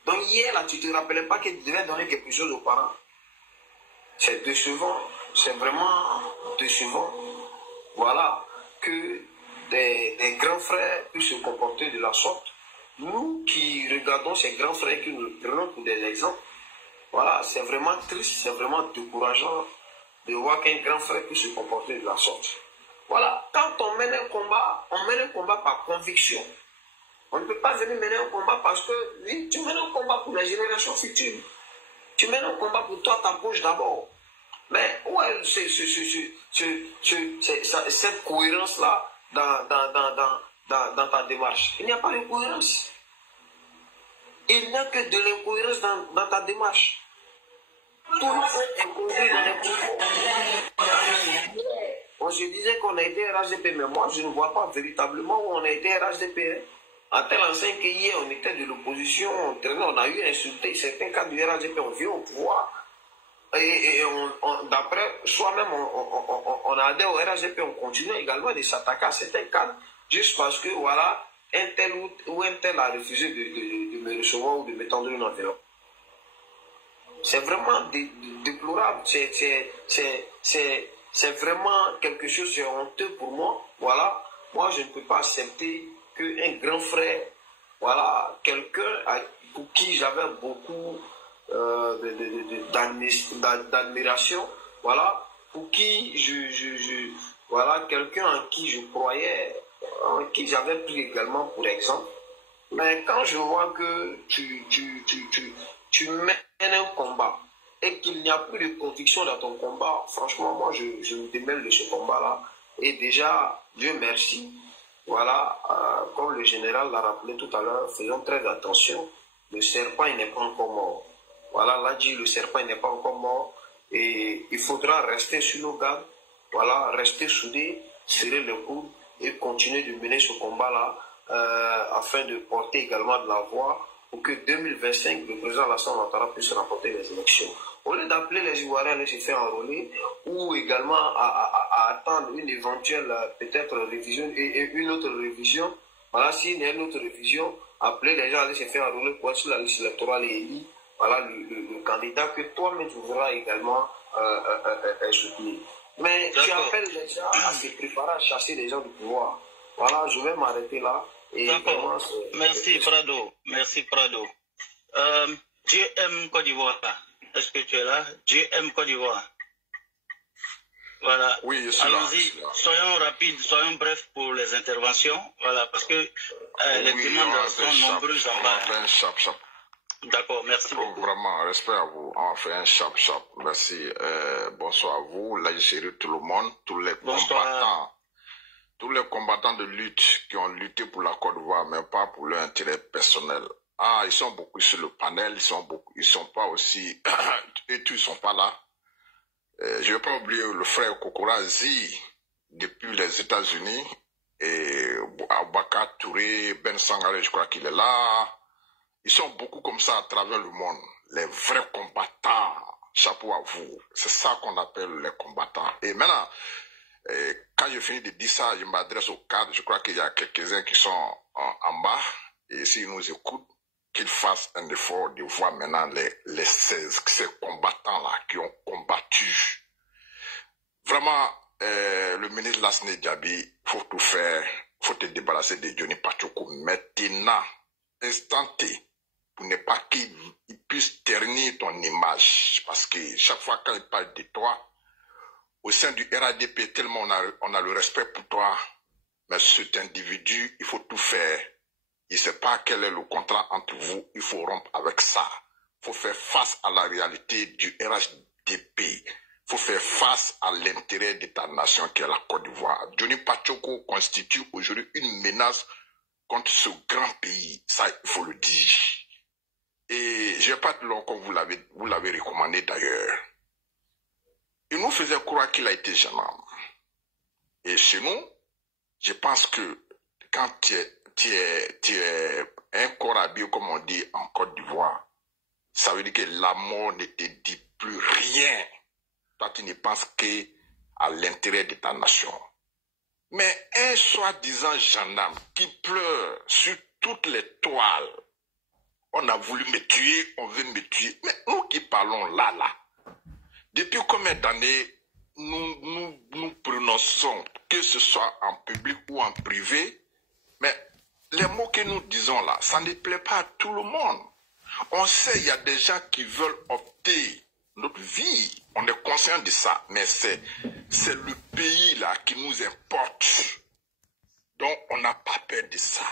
Donc hier là, tu ne te rappelais pas que tu devais donner quelque chose aux parents. C'est décevant, c'est vraiment décevant. Voilà, que des grands frères puissent se comporter de la sorte. Nous qui regardons ces grands frères, qui nous prenons pour des exemples, voilà, c'est vraiment triste, c'est vraiment décourageant de voir qu'un grand frère puisse se comporter de la sorte. Voilà, quand on mène un combat par conviction. On ne peut pas venir mener un combat parce que oui, tu mènes un combat pour les générations futures. Tu mènes un combat pour toi, ta poche d'abord. Mais où est cette cohérence-là dans ta démarche? Il n'y a pas de cohérence. Il n'y a que de l'incohérence dans ta démarche. Tout est incohérent dans les propos. On se disait qu'on a été RHDP, mais moi je ne vois pas véritablement où on a été RHDP. À tel enseigne qu'hier on était de l'opposition, on a eu insulté certains cadres du RHDP, on vient au pouvoir. Et d'après soi-même, on a adhéré au RHDP, on continue également de s'attaquer à certains cadres, juste parce que voilà, un tel ou un tel a refusé de me recevoir ou de me tendre une enveloppe. C'est vraiment déplorable, c'est vraiment quelque chose de honteux pour moi. Voilà, moi je ne peux pas accepter qu'un grand frère, voilà, quelqu'un pour qui j'avais beaucoup d'admiration, voilà, pour qui voilà, quelqu'un en qui je croyais, en qui j'avais pris également pour exemple. Mais quand je vois que tu mènes un combat et qu'il n'y a plus de conviction dans ton combat, franchement, moi, je me démêle de ce combat-là. Et déjà, Dieu merci, voilà, comme le général l'a rappelé tout à l'heure, faisons très attention, le serpent, il n'est pas encore mort. Voilà, là dit, le serpent, il n'est pas encore mort. Et il faudra rester sur nos gardes, voilà, rester soudés, serrer le coude et continuer de mener ce combat-là afin de porter également de la voix pour que 2025, le président Alassane Ouattara puisse remporter les élections. Au lieu d'appeler les Ivoiriens à se faire enrôler ou également à attendre une éventuelle peut-être révision et une autre révision, voilà, s'il y a une autre révision, appeler les gens à aller se faire enrôler pour être sur la liste électorale et élire, voilà, le candidat que toi-même tu voudras également soutenir. Mais tu appelles les gens à se préparer à chasser les gens du pouvoir. Voilà, je vais m'arrêter là. D'accord. Merci Prado. Merci Prado. Dieu aime Côte d'Ivoire. Est-ce que tu es là? Dieu aime Côte d'Ivoire. Voilà. Oui, je suis là. Allons-y. Soyons rapides, soyons brefs pour les interventions. Voilà, parce que les demandes sont nombreuses en bas. D'accord, merci beaucoup. Vraiment, respect à vous. On fait un chap. Merci. Bonsoir à vous, l'Algérie, tout le monde, tous les combattants. Tous les combattants de lutte qui ont lutté pour la Côte d'Ivoire, mais pas pour leur intérêt personnel. Ah, ils sont beaucoup sur le panel, ils sont pas aussi, et tous ils sont pas là. Je vais pas oublier le frère Kokorazi, depuis les États-Unis, et Abaka Touré, Ben Sangare, je crois qu'il est là. Ils sont beaucoup comme ça à travers le monde. Les vrais combattants. Chapeau à vous. C'est ça qu'on appelle les combattants. Et maintenant, quand je finis de dire ça, je m'adresse au cadre. Je crois qu'il y a quelques-uns qui sont en bas. Et s'ils nous écoutent, qu'ils fassent un effort de voir maintenant ces combattants-là qui ont combattu. Vraiment, le ministre Lassane Diaby, il faut tout faire. Il faut te débarrasser de Johnny Pachoko maintenant, instanté, pour ne pas qu'il puisse ternir ton image. Parce que chaque fois qu'il parle de toi, au sein du RADP, tellement on a le respect pour toi, mais cet individu, il faut tout faire. Il ne sait pas quel est le contrat entre vous, il faut rompre avec ça. Il faut faire face à la réalité du RHDP. Il faut faire face à l'intérêt de ta nation qui est la Côte d'Ivoire. Johnny Pachoko constitue aujourd'hui une menace contre ce grand pays. Ça, il faut le dire. Et je n'ai pas de long comme vous l'avez recommandé d'ailleurs. Il nous faisait croire qu'il a été jeune homme. Et chez nous, je pense que quand tu es un corps habillé, comme on dit en Côte d'Ivoire, ça veut dire que la mort ne te dit plus rien. Toi, tu ne penses qu'à l'intérêt de ta nation. Mais un soi-disant gendarme qui pleure sur toutes les toiles, on a voulu me tuer, on veut me tuer. Mais nous qui parlons là, depuis combien d'années nous prononçons, que ce soit en public ou en privé, mais les mots que nous disons là, ça ne plaît pas à tout le monde. On sait, il y a des gens qui veulent opter notre vie. On est conscient de ça, mais c'est le pays là qui nous importe. Donc, on n'a pas peur de ça.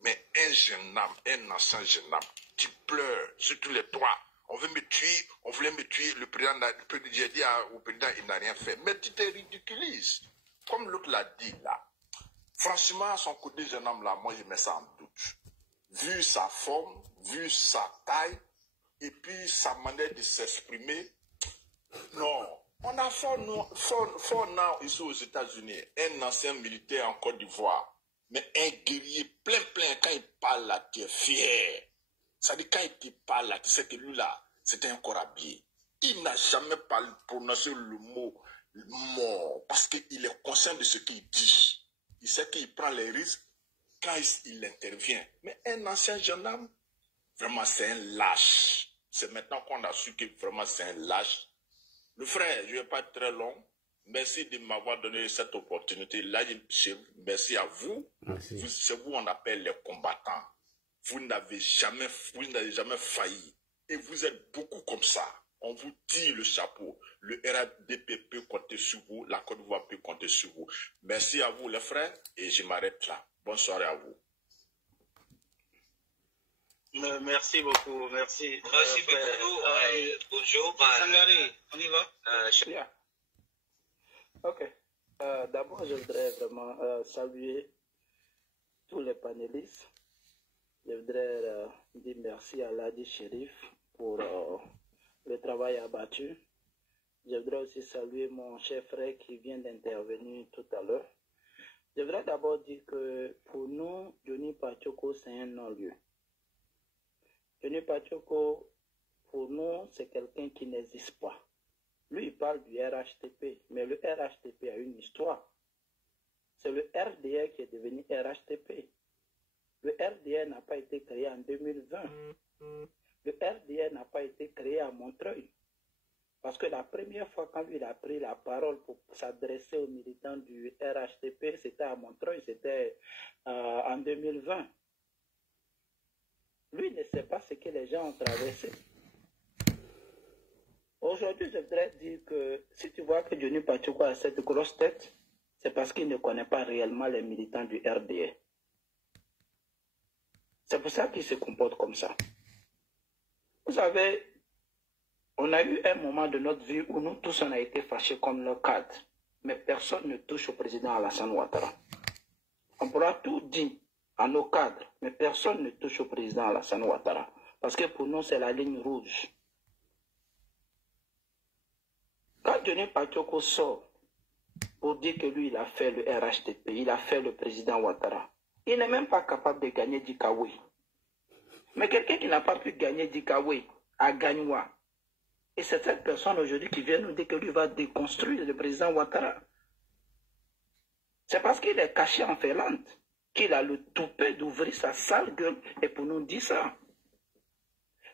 Mais un jeune homme, un ancien jeune homme, qui pleure sur tous les toits. On veut me tuer, on voulait me tuer. Le président, j'ai dit au président, il n'a rien fait. Mais tu te ridiculises. Comme l'autre l'a dit là. Franchement, son côté jeune homme là, moi je mets ça en doute. Vu sa forme, vu sa taille, et puis sa manière de s'exprimer, non. On a fort now ici aux États-Unis, un ancien militaire en Côte d'Ivoire, mais un guerrier plein, quand il parle là, tu es fier. Ça dit quand il te parle là, tu sais que lui là, c'était un corps habillé. Il n'a jamais prononcé le mot mort, parce qu'il est conscient de ce qu'il dit. Il sait qu'il prend les risques quand il intervient. Mais un ancien jeune homme, vraiment c'est un lâche. C'est maintenant qu'on a su que vraiment c'est un lâche. Le frère, je ne vais pas être très long. Merci de m'avoir donné cette opportunité. Là, merci à vous. C'est vous qu'on appelle les combattants. Vous n'avez jamais failli. Et vous êtes beaucoup comme ça. On vous tire le chapeau. Le RADP peut compter sur vous. La Côte d'Ivoire peut compter sur vous. Merci à vous, les frères. Et je m'arrête là. Bonne soirée à vous. Merci beaucoup, merci. Merci beaucoup. Bonjour. Sangare, on y va? Yeah. Ok. D'abord, je voudrais vraiment saluer tous les panélistes. Je voudrais dire merci à Ladi Chérif pour le travail abattu. Je voudrais aussi saluer mon cher frère qui vient d'intervenir tout à l'heure. Je voudrais d'abord dire que pour nous, Johnny Pachoko, c'est un non-lieu. Johnny Pachoko, pour nous, c'est quelqu'un qui n'existe pas. Lui, il parle du RHTP, mais le RHTP a une histoire. C'est le RDR qui est devenu RHTP. Le RDR n'a pas été créé en 2020. Le RDR n'a pas été créé à Montreuil. Parce que la première fois, quand il a pris la parole pour s'adresser aux militants du RHTP, c'était à Montreuil, c'était en 2020. Lui ne sait pas ce que les gens ont traversé. Aujourd'hui, je voudrais dire que si tu vois que Johnny Pachoko a cette grosse tête, c'est parce qu'il ne connaît pas réellement les militants du RDR. C'est pour ça qu'il se comporte comme ça. Vous savez, on a eu un moment de notre vie où nous tous on a été fâchés comme le cadre. Mais personne ne touche au président Alassane Ouattara. On pourra tout dire à nos cadres, mais personne ne touche au président Alassane Ouattara. Parce que pour nous, c'est la ligne rouge. Quand Johnny Pachoko sort pour dire que lui, il a fait le RHTP, il a fait le président Ouattara, il n'est même pas capable de gagner Dikawe. Mais quelqu'un qui n'a pas pu gagner Dikawe a gagné. Et c'est cette personne aujourd'hui qui vient nous dire que lui va déconstruire le président Ouattara. C'est parce qu'il est caché en Finlande qu'il a le toupet d'ouvrir sa sale gueule et pour nous dire ça.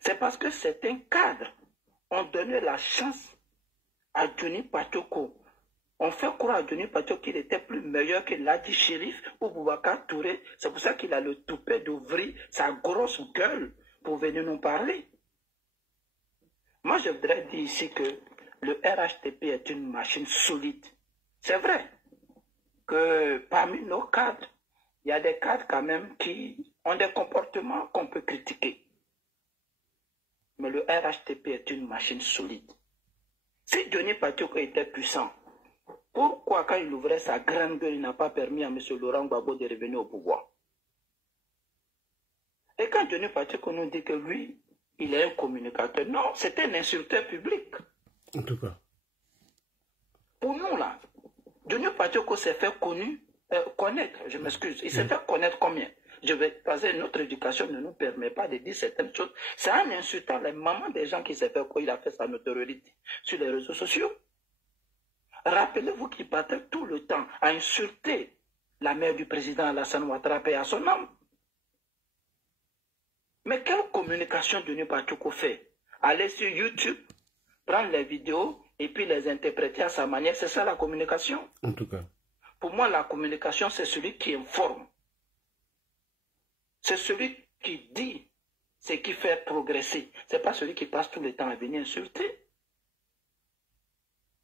C'est parce que certains cadres ont donné la chance à Johnny Pachoko. On fait croire à Johnny Pachoko qu'il était plus meilleur que Ladi Chérif ou Boubacar Touré. C'est pour ça qu'il a le toupet d'ouvrir sa grosse gueule pour venir nous parler. Moi, je voudrais dire ici que le RHTP est une machine solide. C'est vrai que parmi nos cadres, il y a des cadres quand même qui ont des comportements qu'on peut critiquer. Mais le RHTP est une machine solide. Si Johnny Pachoko était puissant, pourquoi quand il ouvrait sa grande gueule, il n'a pas permis à M. Laurent Gbagbo de revenir au pouvoir? Et quand Johnny Pachoko nous dit que lui, il est un communicateur, non, c'est un insulteur public. En tout cas. Pour nous, là, Johnny Pachoko s'est fait connaître, je m'excuse, il s'est fait connaître combien? Parce que notre éducation ne nous permet pas de dire certaines choses. C'est en insultant les mamans des gens qui s'est fait quoi, il a fait sa notoriété sur les réseaux sociaux. Rappelez-vous qu'il partait tout le temps à insulter la mère du président Alassane Ouattara et à son âme. Mais quelle communication Johnny Pachoko fait? Aller sur YouTube, prendre les vidéos et puis les interpréter à sa manière, c'est ça la communication? En tout cas. Pour moi, la communication, c'est celui qui informe. C'est celui qui dit ce qui fait progresser. Ce n'est pas celui qui passe tout le temps à venir insulter.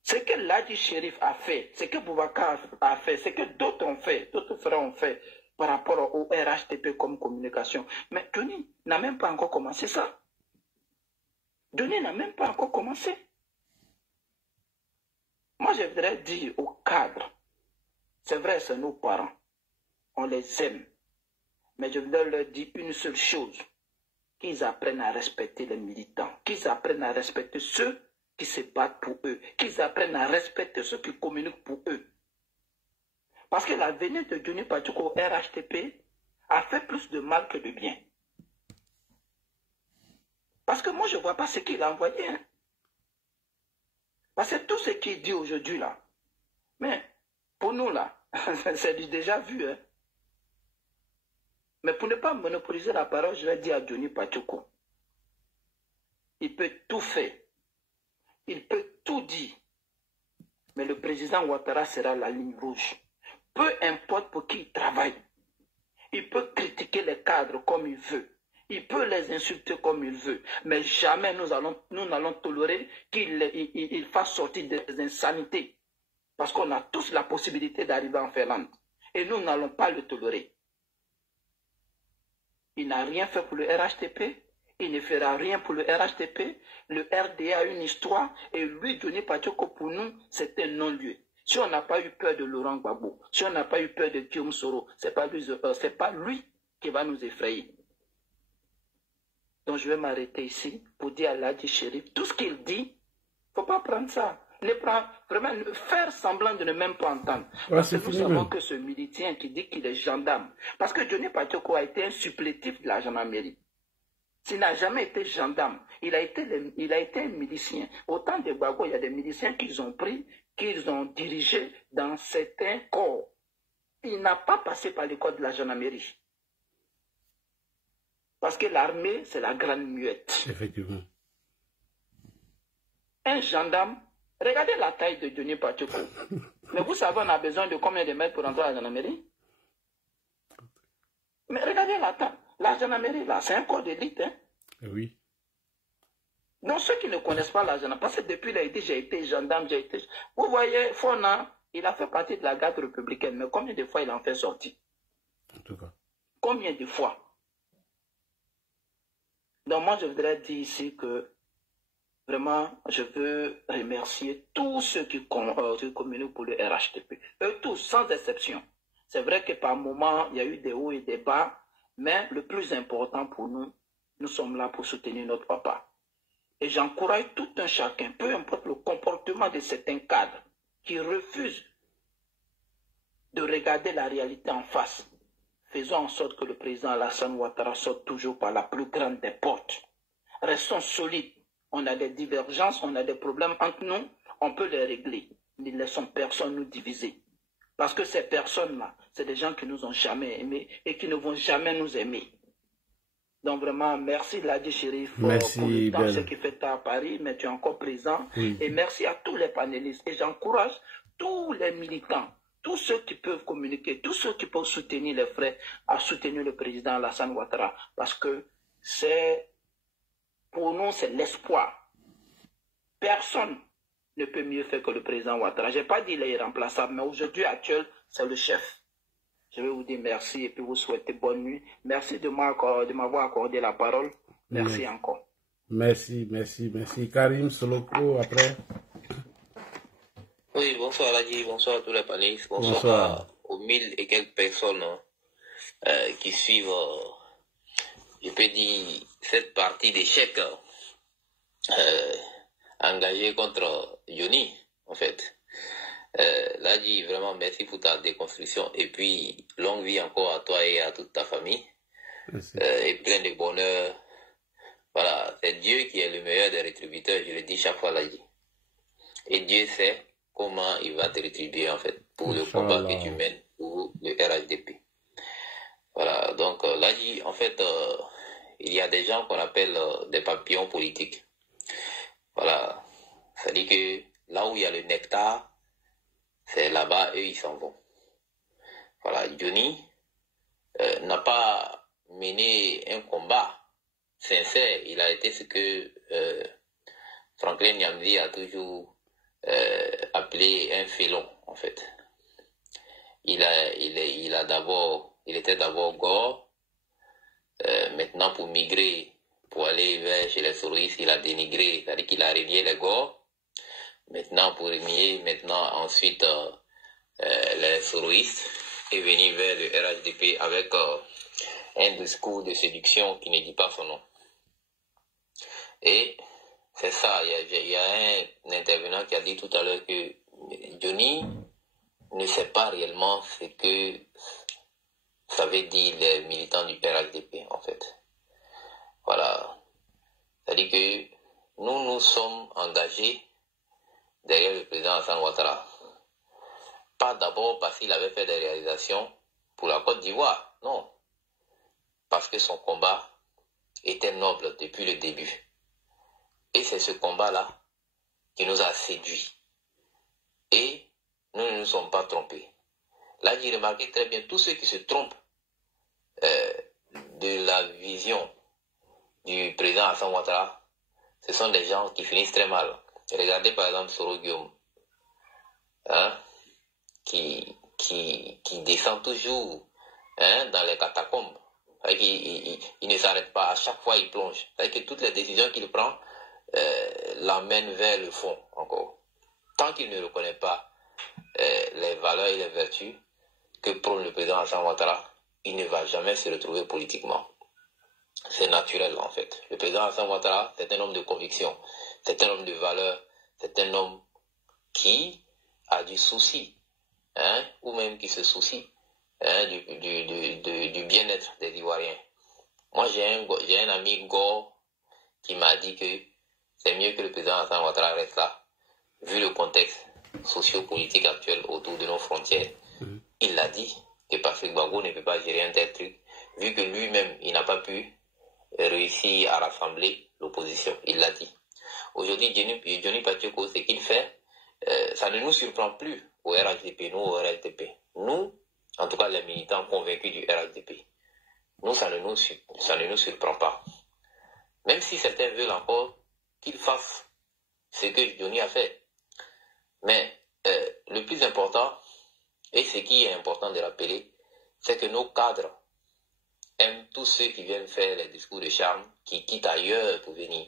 Ce que Ladi Chérif a fait, ce que Boubacar a fait, ce que d'autres ont fait, d'autres frères ont fait par rapport au RHTP comme communication. Mais Johnny n'a même pas encore commencé ça. Johnny n'a même pas encore commencé. Moi, je voudrais dire aux cadres, c'est vrai, c'est nos parents, on les aime. Mais je voudrais leur dire une seule chose, qu'ils apprennent à respecter les militants, qu'ils apprennent à respecter ceux qui se battent pour eux, qu'ils apprennent à respecter ceux qui communiquent pour eux. Parce que la venue de Johnny Pachoko au RHTP a fait plus de mal que de bien. Parce que moi, je ne vois pas ce qu'il a envoyé. Hein. Parce que tout ce qu'il dit aujourd'hui, là, mais pour nous, là, c'est déjà vu. Hein. Mais pour ne pas monopoliser la parole, je vais dire à Johnny Pachoko, il peut tout faire. Il peut tout dire. Mais le président Ouattara sera la ligne rouge. Peu importe pour qui il travaille. Il peut critiquer les cadres comme il veut. Il peut les insulter comme il veut. Mais jamais nous n'allons tolérer qu'il fasse sortir des insanités. Parce qu'on a tous la possibilité d'arriver en Finlande. Et nous n'allons pas le tolérer. Il n'a rien fait pour le RHTP. Il ne fera rien pour le RHTP. Le RDA a une histoire. Et lui, Johnny Pachoko, pour nous, c'est un non-lieu. Si on n'a pas eu peur de Laurent Gbagbo, si on n'a pas eu peur de Guillaume Soro, ce n'est pas lui qui va nous effrayer. Donc je vais m'arrêter ici pour dire à Ladi Chérif, tout ce qu'il dit, il ne faut pas prendre ça. Vraiment, faire semblant de ne même pas entendre. Parce que nous savons que ce militant qui dit qu'il est gendarme, parce que Johnny Pachoko a été un supplétif de la gendarmerie. S'il n'a jamais été gendarme, il a été un milicien. Autant de Gbagbo, il y a des miliciens qu'ils ont pris, qu'ils ont dirigés dans certains corps. Il n'a pas passé par l'école de la gendarmerie. Parce que l'armée, c'est la grande muette. Effectivement. Un gendarme, regardez la taille de Johnny Pachoko. Mais vous savez, on a besoin de combien de mètres pour entrer à la gendarmerie? Mais regardez la taille. La gendarmerie, là, c'est un corps d'élite. Hein? Oui. Donc, ceux qui ne connaissent pas la gendarmerie, parce que depuis, il a dit, j'ai été gendarme, Vous voyez, Fona, il a fait partie de la garde républicaine, mais combien de fois il en fait sortir? En tout cas. Combien de fois? Donc moi, je voudrais dire ici que vraiment, je veux remercier tous ceux qui communiquent pour le RHDP. Eux tous, sans exception. C'est vrai que par moments, il y a eu des hauts et des bas, mais le plus important pour nous, nous sommes là pour soutenir notre papa. Et j'encourage tout un chacun, peu importe le comportement de certains cadres, qui refusent de regarder la réalité en face. Faisons en sorte que le président Alassane Ouattara sorte toujours par la plus grande des portes. Restons solides. On a des divergences, on a des problèmes entre nous, on peut les régler. Ne laissons personne nous diviser. Parce que ces personnes-là, c'est des gens qui nous ont jamais aimés et qui ne vont jamais nous aimer. Donc vraiment, merci Ladi Chérif pour le temps, ce qui fait à Paris, mais tu es encore présent. Oui. Et merci à tous les panélistes. Et j'encourage tous les militants, tous ceux qui peuvent communiquer, tous ceux qui peuvent soutenir les frères, à soutenir le président Alassane Ouattara. Parce que pour nous, c'est l'espoir. Personne ne peut mieux faire que le président Ouattara. Je n'ai pas dit qu'il est irremplaçable, mais aujourd'hui, actuel, c'est le chef. Je vais vous dire merci et puis vous souhaiter bonne nuit. Merci de m'avoir accordé la parole. Merci encore. Merci. Karim Soloko, après. Oui, bonsoir Ladi, bonsoir à tous les panélistes, bonsoir aux 1000 et quelques personnes qui suivent, je peux dire, cette partie d'échec engagée contre Johnny, en fait. Ladi, vraiment merci pour ta déconstruction et puis longue vie encore à toi et à toute ta famille. Et plein de bonheur. Voilà, c'est Dieu qui est le meilleur des rétributeurs, je le dis chaque fois Ladi. Et Dieu sait comment il va te rétribuer en fait pour le combat que tu mènes pour le RHDP. Voilà, donc Ladi, en fait, il y a des gens qu'on appelle des papillons politiques. Voilà, ça dit que là où il y a le nectar, c'est là-bas, eux, ils s'en vont. Voilà, Johnny n'a pas mené un combat sincère. Il a été ce que Franklin Nyamdi a toujours appelé un félon, en fait. Il était d'abord gore. Maintenant, pour migrer, pour aller vers chez les souris, il a dénigré, c'est-à-dire qu'il a régné les gores. Maintenant, pour régner, ensuite, les souristes est venu vers le RHDP avec un discours de séduction qui ne dit pas son nom. Et c'est ça, il y a un intervenant qui a dit tout à l'heure que Johnny ne sait pas réellement ce que ça veut dire les militants du RHDP, en fait. Voilà. C'est-à-dire que nous sommes engagés derrière le président Alassane Ouattara. Pas d'abord parce qu'il avait fait des réalisations pour la Côte d'Ivoire, non. Parce que son combat était noble depuis le début. Et c'est ce combat-là qui nous a séduits. Et nous ne nous sommes pas trompés. Là, j'ai remarqué très bien tous ceux qui se trompent de la vision du président Alassane Ouattara, ce sont des gens qui finissent très mal. Regardez par exemple Soro Guillaume, qui descend toujours dans les catacombes. Il ne s'arrête pas, à chaque fois il plonge. C'est-à-dire que toutes les décisions qu'il prend l'emmènent vers le fond encore. Tant qu'il ne reconnaît pas les valeurs et les vertus que prône le président Alassane Ouattara, il ne va jamais se retrouver politiquement. C'est naturel en fait. Le président Alassane Ouattara, c'est un homme de conviction, c'est un homme de valeur, c'est un homme qui a du souci, ou même qui se soucie du bien-être des Ivoiriens. Moi, j'ai un ami Gore qui m'a dit que c'est mieux que le président Alassane Ouattara reste là, vu le contexte socio-politique actuel autour de nos frontières. Il l'a dit, que Patrick Gbagbo ne peut pas gérer un tel truc, vu que lui-même, il n'a pas pu réussir à rassembler l'opposition. Il l'a dit. Aujourd'hui, Johnny Pacheco, ce qu'il fait, ça ne nous surprend plus au RHDP, nous au RHDP. Nous, en tout cas les militants convaincus du RHDP, nous, ça ne nous surprend pas. Même si certains veulent encore qu'il fasse ce que Johnny a fait. Mais le plus important, et ce qui est important de rappeler, c'est que nos cadres aime tous ceux qui viennent faire les discours de charme, qui quittent ailleurs pour venir.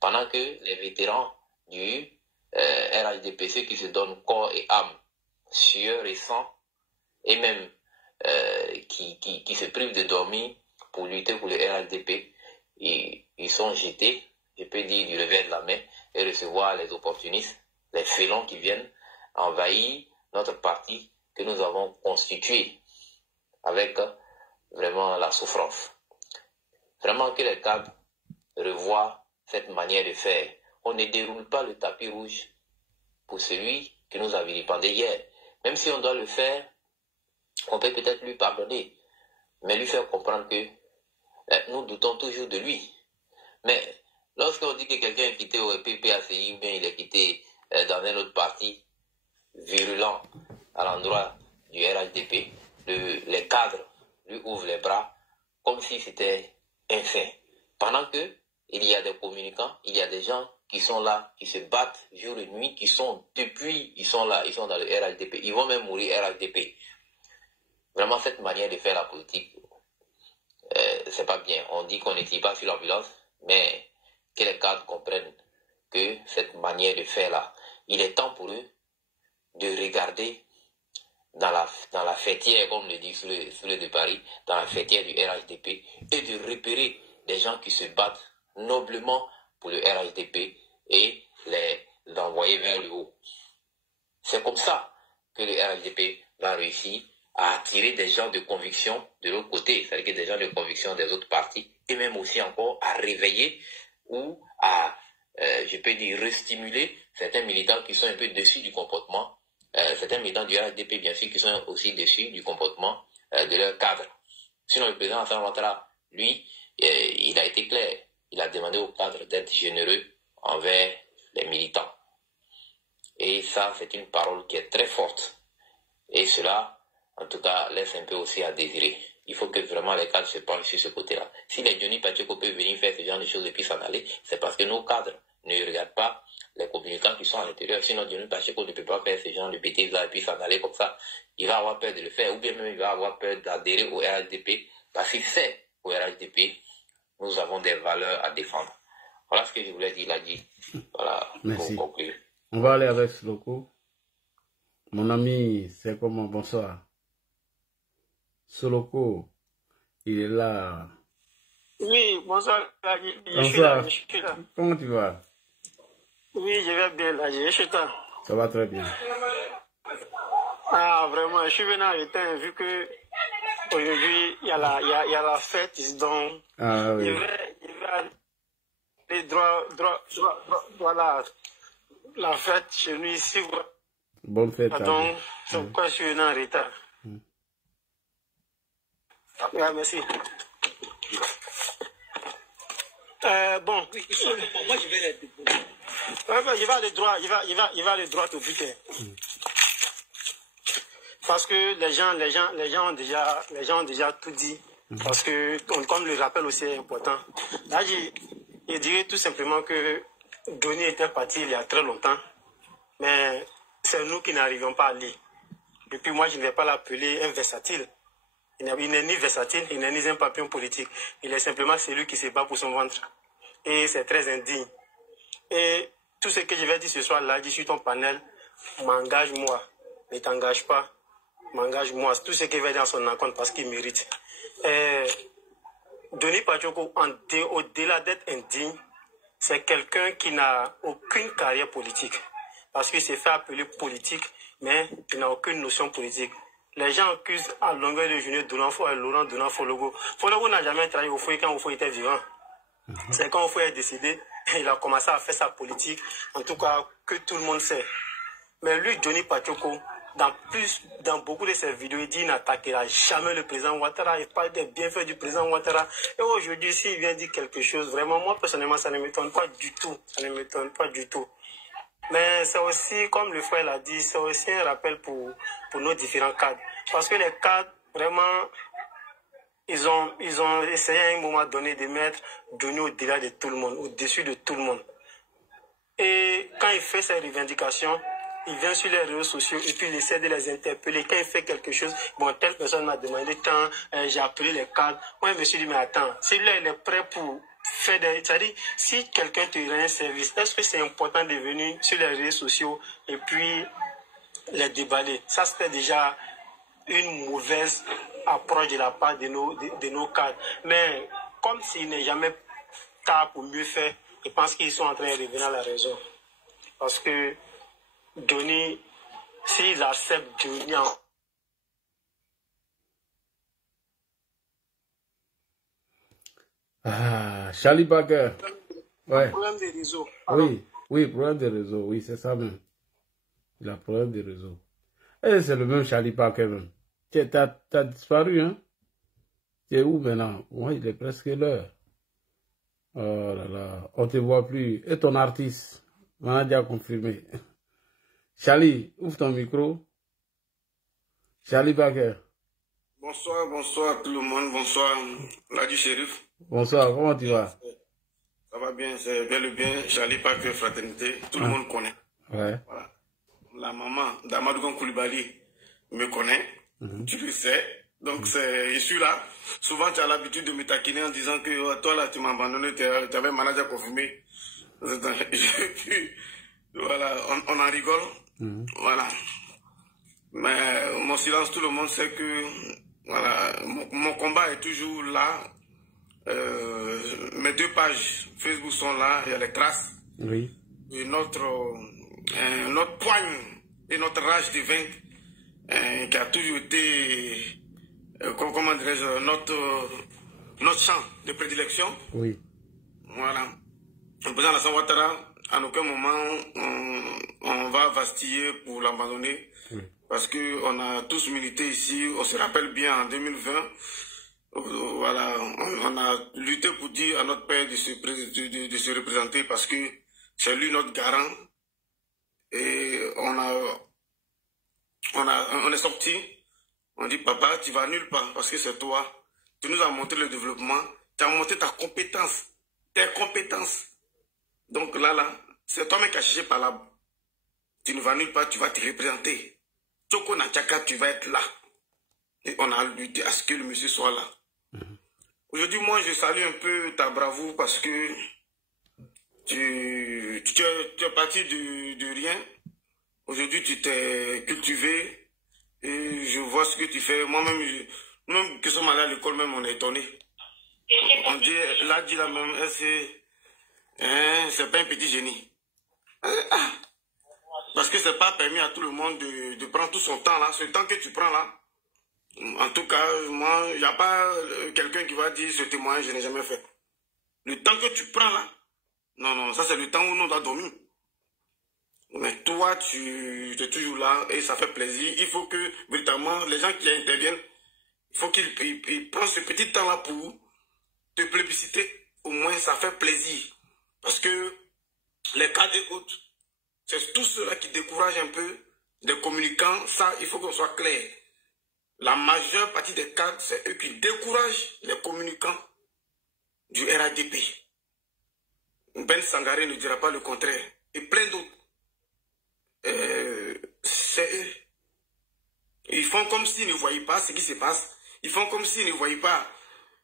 Pendant que les vétérans du RHDP, ceux qui se donnent corps et âme, sueur et sang, et même qui se privent de dormir pour lutter pour le RHDP, ils sont jetés, je peux dire, du revers de la main et recevoir les opportunistes, les félons qui viennent envahir notre parti que nous avons constitué avec vraiment la souffrance. Vraiment que les cadres revoient cette manière de faire. On ne déroule pas le tapis rouge pour celui qui nous a vilipendé hier. Même si on doit le faire, on peut peut-être lui pardonner, mais lui faire comprendre que nous doutons toujours de lui. Mais lorsqu'on dit que quelqu'un est quitté au PPACI ou bien il est quitté dans un autre parti virulent à l'endroit du RHDP, les cadres lui ouvrent les bras comme si c'était un saint. Pendant que il y a des communicants, il y a des gens qui sont là, qui se battent jour et nuit, ils sont là, ils sont dans le RHDP, ils vont même mourir RHDP. Vraiment, cette manière de faire la politique, c'est pas bien. On dit qu'on ne tire pas sur l'ambulance, mais que les cadres comprennent que cette manière de faire là, il est temps pour eux de regarder dans la fêtière, comme on le dit sous le de Paris, dans la fêtière du RHDP, et de repérer des gens qui se battent noblement pour le RHDP et les envoyer vers le haut. C'est comme ça que le RHDP va réussir à attirer des gens de conviction de l'autre côté, c'est-à-dire que des gens de conviction des autres partis, et même aussi encore à réveiller ou à, je peux dire, restimuler certains militants qui sont un peu dessus du comportement, certains militants du RHDP, bien sûr, qui sont aussi dessus du comportement de leur cadre. Sinon, le président Alassane Ouattara, lui, il a été clair. Il a demandé au cadre d'être généreux envers les militants. Et ça, c'est une parole qui est très forte. Et cela, en tout cas, laisse un peu aussi à désirer. Il faut que vraiment les cadres se penchent sur ce côté-là. Si les Johnny Pacheco peuvent venir faire ce genre de choses et puis s'en aller, c'est parce que nos cadres ne regardent pas les communicants qui sont à l'intérieur. Sinon, Johnny Pacheco ne peut pas faire ce genre de bêtises-là et puis s'en aller comme ça. Il va avoir peur de le faire, ou bien même il va avoir peur d'adhérer au RHDP, parce qu'il sait au RHDP, nous avons des valeurs à défendre. Voilà ce que je voulais dire, là dit. Voilà, merci. Pour conclure. On va aller avec Soloko. Mon ami, c'est comment? Bonsoir. Soloko, il est là. Oui, bonsoir. Bonsoir. Je suis là. Comment tu vas? Oui, je vais bien là, je suis là. Ça va très bien. Ah, vraiment, je suis venu en retard vu que aujourd'hui, il y a la fête, donc ah, oui. je vais aller droit la fête chez nous ici. Bonne fête. Donc, c'est pourquoi je suis venu en retard. Ah, merci. Bon, oui, moi je vais il va aller droit au but. Parce que les gens ont déjà tout dit. Parce que, comme le rappel aussi est important. Là, je dirais tout simplement que Donny était parti il y a très longtemps. Mais c'est nous qui n'arrivions pas à lire. Et puis moi, je ne vais pas l'appeler un versatile. Il n'est ni versatile, il n'est ni un papillon politique. Il est simplement celui qui se bat pour son ventre. Et c'est très indigne. Et tout ce que je vais dire ce soir là, je suis ton panel, m'engage-moi. Ne t'engage pas, m'engage-moi. Tout ce qui va dans son encontre parce qu'il mérite. Donny Pacheco, au-delà d'être indigne, c'est quelqu'un qui n'a aucune carrière politique. Parce qu'il s'est fait appeler politique, mais il n'a aucune notion politique. Les gens accusent à longueur de journée Laurent Donald Fologo. Fologo n'a jamais travaillé au foyer quand Ofoy était vivant. C'est quand Ofoy est décédé, il a commencé à faire sa politique, en tout cas que tout le monde sait. Mais lui, Donny Pacheco, dans beaucoup de ses vidéos, il dit qu'il n'attaquera jamais le président Ouattara. Il parle des bienfaits du président Ouattara. Et aujourd'hui, s'il vient dire quelque chose, vraiment, moi personnellement, ça ne m'étonne pas du tout. Ça ne m'étonne pas du tout. Mais c'est aussi, comme le frère l'a dit, c'est aussi un rappel pour nos différents cadres. Parce que les cadres, vraiment, ils ont essayé à un moment donné de mettre Donny au-delà de tout le monde, au-dessus de tout le monde. Et quand il fait ses revendications, il vient sur les réseaux sociaux et puis il essaie de les interpeller. Quand il fait quelque chose, bon, telle personne m'a demandé tant, j'ai appelé les cadres. Moi, je me suis dit, mais attends, celui-là, il est prêt pour faire des... C'est-à-dire, si quelqu'un te rend un service, est-ce que c'est important de venir sur les réseaux sociaux et puis les déballer? Ça, c'était déjà une mauvaise approche de la part de nos cadres. Mais comme s'il n'est jamais tard pour mieux faire, je pense qu'ils sont en train de revenir à la raison. Parce que Johnny, s'ils acceptent Johnny en... Ah, Charlie Parker. Ouais. Problème des réseaux. Oui, problème des réseaux. Oui, c'est ça même. Il a problème des réseaux. Et c'est le même Charlie Parker même. T'as disparu, hein? Tu es où maintenant? Ouais, il est presque l'heure. Oh là là, on te voit plus. Et ton artiste? On a déjà confirmé. Charlie, ouvre ton micro. Charlie Parker. Bonsoir, bonsoir tout le monde. Bonsoir, Ladi Chérif. Bonsoir, comment tu vas? Ça va bien, c'est bel et bien. Charlie Parker, fraternité. Tout le monde connaît. Ouais. Voilà. La maman d'Amadougan Koulibaly me connaît. Tu le sais. Donc, je suis là. Souvent, tu as l'habitude de me taquiner en disant que oh, toi, là, tu m'as abandonné, tu avais un manager confirmé. Voilà, on en rigole. Voilà. Mais mon silence, tout le monde sait que voilà, mon combat est toujours là. Mes 2 pages Facebook sont là, il y a les traces. Oui. Et notre poigne et notre rage de vaincre qui a toujours été, comment dirais-je, notre champ de prédilection. Oui. Voilà. Le président Alassane Ouattara, à aucun moment on va vastiller pour l'abandonner. Oui. Parce qu'on a tous milité ici, on se rappelle bien en 2020, voilà, on a lutté pour dire à notre père de se représenter parce que c'est lui notre garant. Et on est sorti, on dit papa, tu vas nulle part parce que c'est toi. Tu nous as montré le développement, tu as montré ta compétence, tes compétences. Donc là, c'est toi-même qui as cherché par là. Tu ne vas nulle part, tu vas te représenter. Tchoko Natchaka, tu vas être là. Et on a lutté à ce que le monsieur soit là. Aujourd'hui, moi, je salue un peu ta bravoure parce que tu es parti de rien. Aujourd'hui, tu t'es cultivé et je vois ce que tu fais. Moi-même, même que sommes allés à l'école, même on est étonné. On dit, là, dit la même, c'est pas un petit génie. Parce que c'est pas permis à tout le monde de prendre tout son temps là. Ce temps que tu prends là, en tout cas, moi, il n'y a pas quelqu'un qui va dire ce témoignage, je n'ai jamais fait. Le temps que tu prends là, non, ça c'est le temps où nous on a dormi. Mais toi, tu es toujours là et ça fait plaisir. Il faut que, véritablement, les gens qui interviennent, il faut qu'ils prennent ce petit temps-là pour te plébisciter. Au moins, ça fait plaisir. Parce que les cadres et autres, c'est tous ceux-là qui découragent un peu les communicants. Ça, il faut qu'on soit clair. La majeure partie des cadres, c'est eux qui découragent les communicants du RADP. Ben Sangaré ne dira pas le contraire. Et plein d'autres. C'est eux. Ils font comme s'ils ne voyaient pas ce qui se passe. Ils font comme s'ils ne voyaient pas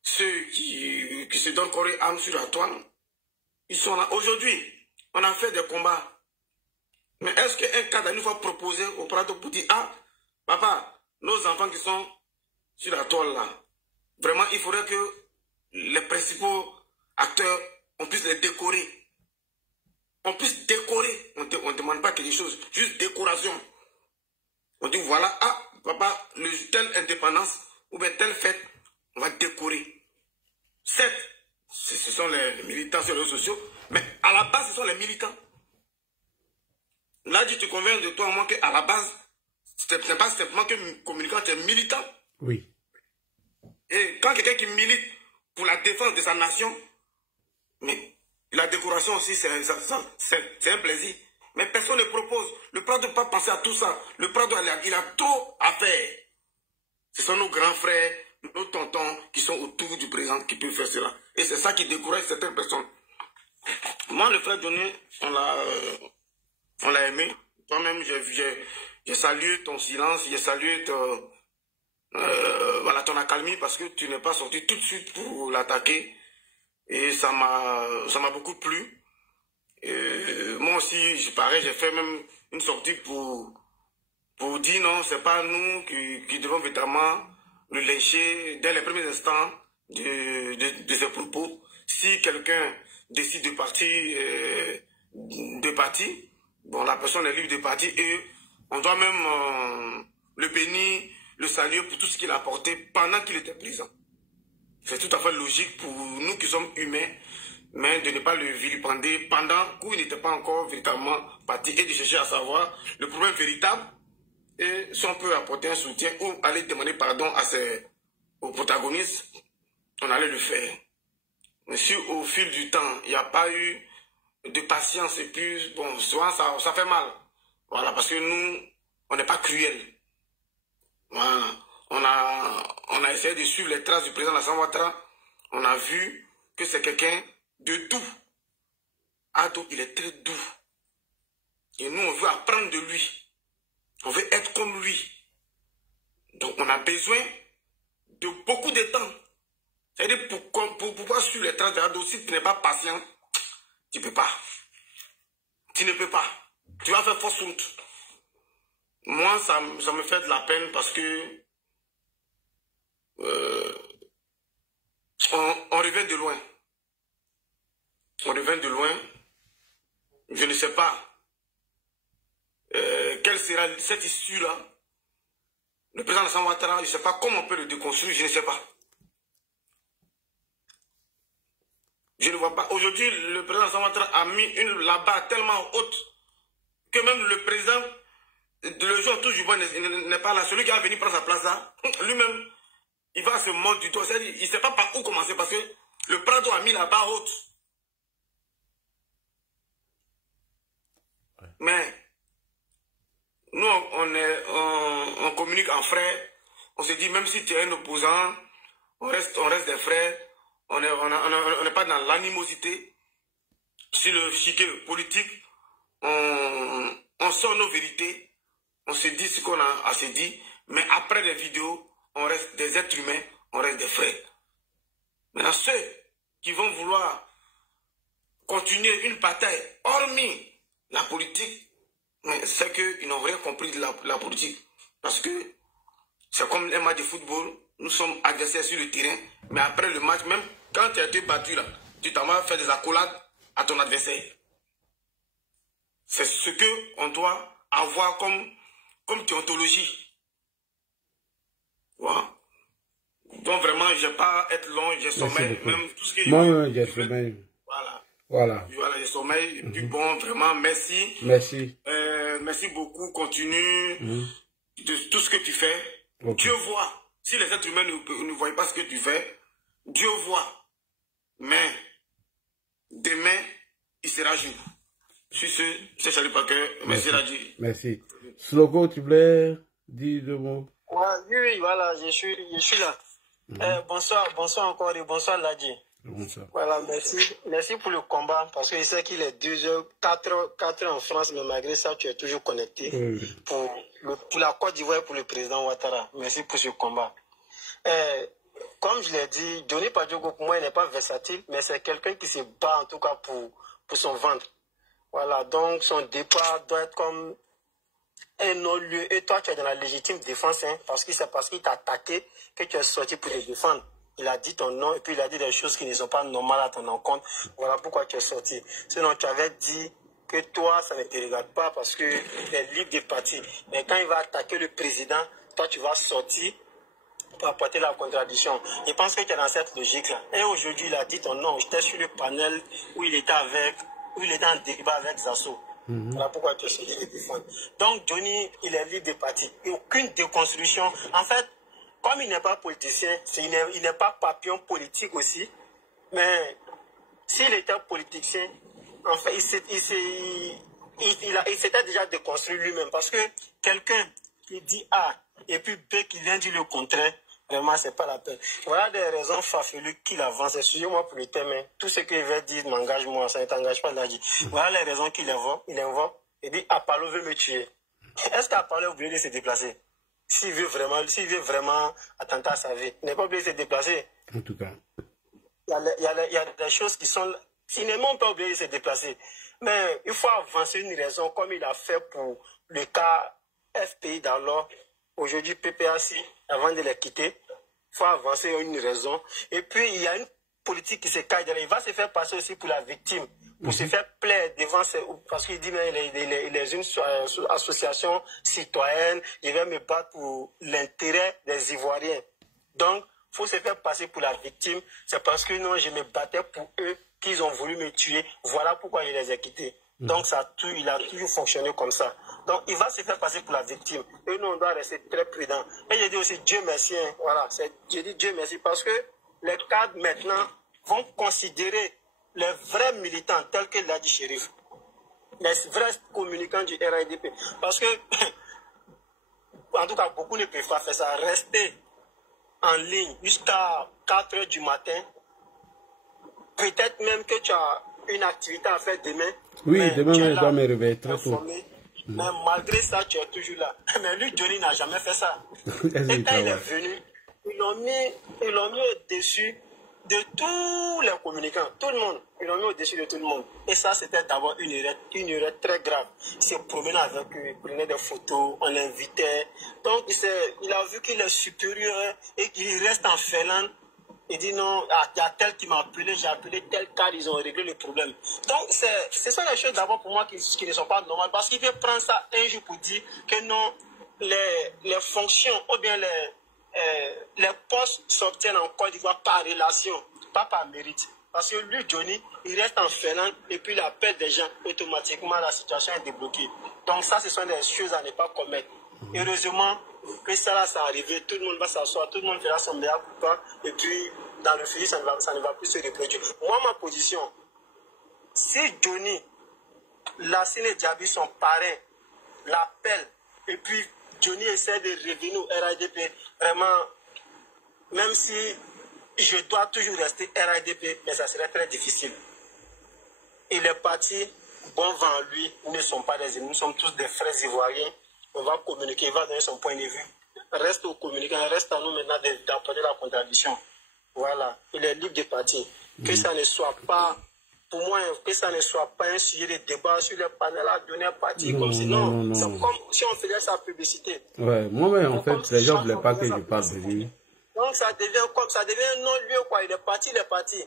ceux qui se donnent corps et âme sur la toile. Ils sont là. Aujourd'hui, on a fait des combats. Mais est-ce qu'un cadre nous va proposer au Prado pour dire, ah, papa, nos enfants qui sont sur la toile là, vraiment, il faudrait que les principaux acteurs, on puisse les décorer. On puisse décorer. On ne demande pas quelque chose, juste décoration. On dit, voilà, ah, papa, telle indépendance ou bien telle fête, on va décorer. Certes, ce sont les militants sur les réseaux sociaux, mais à la base, ce sont les militants. Là, tu conviens de toi, moi, qu'à la base, ce n'est pas simplement que communicant, tu es militant. Oui. Et quand quelqu'un qui milite pour la défense de sa nation, mais la décoration aussi, c'est un plaisir. Mais personne ne propose. Le Prado ne peut pas penser à tout ça. Le Prado, il a trop à faire. Ce sont nos grands frères, nos tontons qui sont autour du président qui peuvent faire cela. Et c'est ça qui décourage certaines personnes. Moi, le frère Johnny, on l'a aimé. Toi-même, j'ai salué ton silence, j'ai salué voilà, ton accalmie parce que tu n'es pas sorti tout de suite pour l'attaquer. Et ça m'a beaucoup plu. Moi aussi, pareil, j'ai fait même une sortie pour dire non, c'est pas nous qui devons véritablement le lyncher dès les premiers instants de ses propos. Si quelqu'un décide de partir, bon, la personne est libre de partir et on doit même le bénir, le saluer pour tout ce qu'il a apporté pendant qu'il était présent. C'est tout à fait logique pour nous qui sommes humains, mais de ne pas le vilipender pendant qu'il n'était pas encore véritablement parti et de chercher à savoir le problème véritable et si on peut apporter un soutien ou aller demander pardon aux protagonistes, on allait le faire. Mais si au fil du temps, il n'y a pas eu de patience et puis, bon, souvent ça fait mal. Voilà, parce que nous, on n'est pas cruels. Voilà. On a essayé de suivre les traces du président Alassane Ouattara. On a vu que c'est quelqu'un de doux. Ado, il est très doux. Et nous, on veut apprendre de lui. On veut être comme lui. Donc, on a besoin de beaucoup de temps. C'est-à-dire, pour pouvoir suivre les traces d'Ado, si tu n'es pas patient, tu ne peux pas. Tu ne peux pas. Tu vas faire fausse honte. Moi, ça me fait de la peine parce que on revient de loin. On revient de loin. Je ne sais pas quelle sera cette issue-là. Le président Alassane Ouattara, je ne sais pas comment on peut le déconstruire, je ne sais pas. Je ne vois pas. Aujourd'hui, le président Alassane Ouattara a mis la barre tellement haute que même le président, le jour tout du bon n'est pas là. Celui qui va venir prendre sa place là, lui-même, il va se mordre du doigt. C'est-à-dire, il ne sait pas par où commencer parce que le Prado a mis la barre haute. Mais nous, on communique en frères. On se dit, même si tu es un opposant, on reste des frères. On n'est pas dans l'animosité. Sur le chiquet politique, on sort nos vérités. On se dit ce qu'on a à se dire. Mais après les vidéos, on reste des êtres humains, on reste des frères. Maintenant, ceux qui vont vouloir continuer une bataille, hormis la politique, c'est qu'ils n'ont rien compris de la politique. Parce que c'est comme un match de football, nous sommes adversaires sur le terrain, mais après le match, même quand tu as été battu là, tu t'en vas faire des accolades à ton adversaire. C'est ce qu'on doit avoir comme théontologie. Voilà. Donc vraiment, je ne vais pas être long, j'ai sommeil, même tout ce que moi, j'ai sommeil. Voilà, j'ai sommeil. Du bon, vraiment, merci. Merci. Merci beaucoup, continue de tout ce que tu fais. Okay. Dieu voit. Si les êtres humains ne voient pas ce que tu fais, Dieu voit. Mais demain, il sera jour. Sur ce, c'est Charlie Parker. Merci, Radji. Merci. Slogo, tu voulais dire deux mots? Oui, voilà, je suis là. Bonsoir encore et bonsoir Ladji. Bonsoir. Voilà, merci pour le combat parce que je sais qu'il est 2h, 4h en France, mais malgré ça, tu es toujours connecté pour la Côte d'Ivoire et pour le président Ouattara. Merci pour ce combat. Comme je l'ai dit, Johnny Padiogo, pour moi, il n'est pas versatile, mais c'est quelqu'un qui se bat en tout cas pour son ventre. Voilà, donc son départ doit être comme un non-lieu. Et toi, tu es dans la légitime défense, hein, parce que c'est parce qu'il t'a attaqué que tu es sorti pour le défendre. Il a dit ton nom et puis il a dit des choses qui ne sont pas normales à ton encontre. Voilà pourquoi tu es sorti. Sinon, tu avais dit que toi, ça ne te regarde pas parce que tu es libre de partir. Mais quand il va attaquer le président, toi, tu vas sortir pour apporter la contradiction. Je pense que tu es dans cette logique-là. Et aujourd'hui, il a dit ton nom. J'étais sur le panel où il était en débat avec Zasso. Voilà pourquoi tu es sorti de défendre. Donc, Johnny, il est libre de partir. Et aucune déconstruction. En fait, comme il n'est pas politicien, il n'est pas papillon politique aussi, mais s'il était politicien, en fait, il s'était déjà déconstruit lui-même. Parce que quelqu'un qui dit A et puis B qui vient dire le contraire, vraiment, c'est pas la peine. Voilà des raisons farfelues qu'il avance. Excusez-moi pour le thème, tout ce qu'il va dire m'engage moi, ça ne t'engage pas là. Voilà les raisons qu'il invoque Il dit Apollo veut me tuer. Est-ce qu'Apollo est obligé de se déplacer? S'il veut vraiment attenter à sa vie, il n'est pas obligé de se déplacer. En tout cas. Il y a des choses qui sont... Il n'est même pas obligé de se déplacer. Mais il faut avancer une raison comme il a fait pour le cas FPI d'alors, aujourd'hui PPAC, avant de les quitter. Il faut avancer une raison. Et puis, il y a une politique qui se cache derrière. Il va se faire passer aussi pour la victime, pour se faire plaire devant... Parce qu'il dit, mais il est une association citoyenne, il va me battre pour l'intérêt des Ivoiriens. Donc, il faut se faire passer pour la victime. C'est parce que non, je me battais pour eux qu'ils ont voulu me tuer. Voilà pourquoi je les ai quittés. Donc, il a toujours fonctionné comme ça. Donc, il va se faire passer pour la victime. Et nous, on doit rester très prudents. Et je dis aussi Dieu merci. Hein, voilà, je dis Dieu merci parce que les cadres maintenant vont considérer les vrais militants tels que l'a dit Chérif, les vrais communicants du RIDP. Parce que, en tout cas, beaucoup ne peuvent pas faire ça. Rester en ligne jusqu'à 4 h du matin. Peut-être même que tu as une activité à faire demain. Oui, demain, je dois me réveiller très tôt. Mais malgré ça, tu es toujours là. Mais lui, Johnny n'a jamais fait ça. Et quand il est venu, ils l'ont mis au-dessus de tous les communicants. Tout le monde. Ils l'ont mis au-dessus de tout le monde. Et ça, c'était d'abord une erreur très grave. Il s'est promené avec eux, il prenait des photos, on l'invitait. Donc, il a vu qu'il est supérieur et qu'il reste en Finlande. Il dit non, il y a tel qui m'a appelé, j'ai appelé tel car ils ont réglé le problème. Donc, ce sont les choses d'abord pour moi qui ne sont pas normales. Parce qu'il veut prendre ça un jour pour dire que non, les fonctions ou bien les postes s'obtiennent en Côte d'Ivoire par relation, pas par mérite. Parce que lui, Johnny, il reste en Finlande et puis il appelle des gens, automatiquement la situation est débloquée. Donc ça, ce sont des choses à ne pas commettre. Heureusement que ça là, ça arrivé, tout le monde va s'asseoir, tout le monde fera son meilleur coup, et puis dans le futur, ça ne va plus se reproduire. Moi, ma position, si Johnny, Lassine et Diaby, son parrain, l'appelle, et puis Johnny essaie de revenir au RIDP, vraiment, même si je dois toujours rester RIDP, mais ça serait très difficile. Il est parti, bon vent à lui, nous ne sommes pas des ennemis, nous sommes tous des frères ivoiriens. On va communiquer, il va donner son point de vue. Reste aux communicants, reste à nous maintenant d'apporter la contradiction. Voilà, il est libre de partir. Que ça ne soit pas, pour moi, que ça ne soit pas un sujet de débat sur les panels à donner un parti comme sinon. C'est comme si on faisait sa publicité. Ouais, moi-même, en fait, les gens ne voulaient pas que je parle de lui. Donc ça devient un non-lieu, quoi. Il est parti.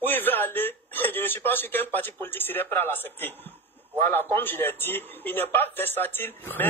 Où il veut aller, je ne suis pas sûr qu'un parti politique serait prêt à l'accepter. Voilà, comme je l'ai dit, il n'est pas versatile, mais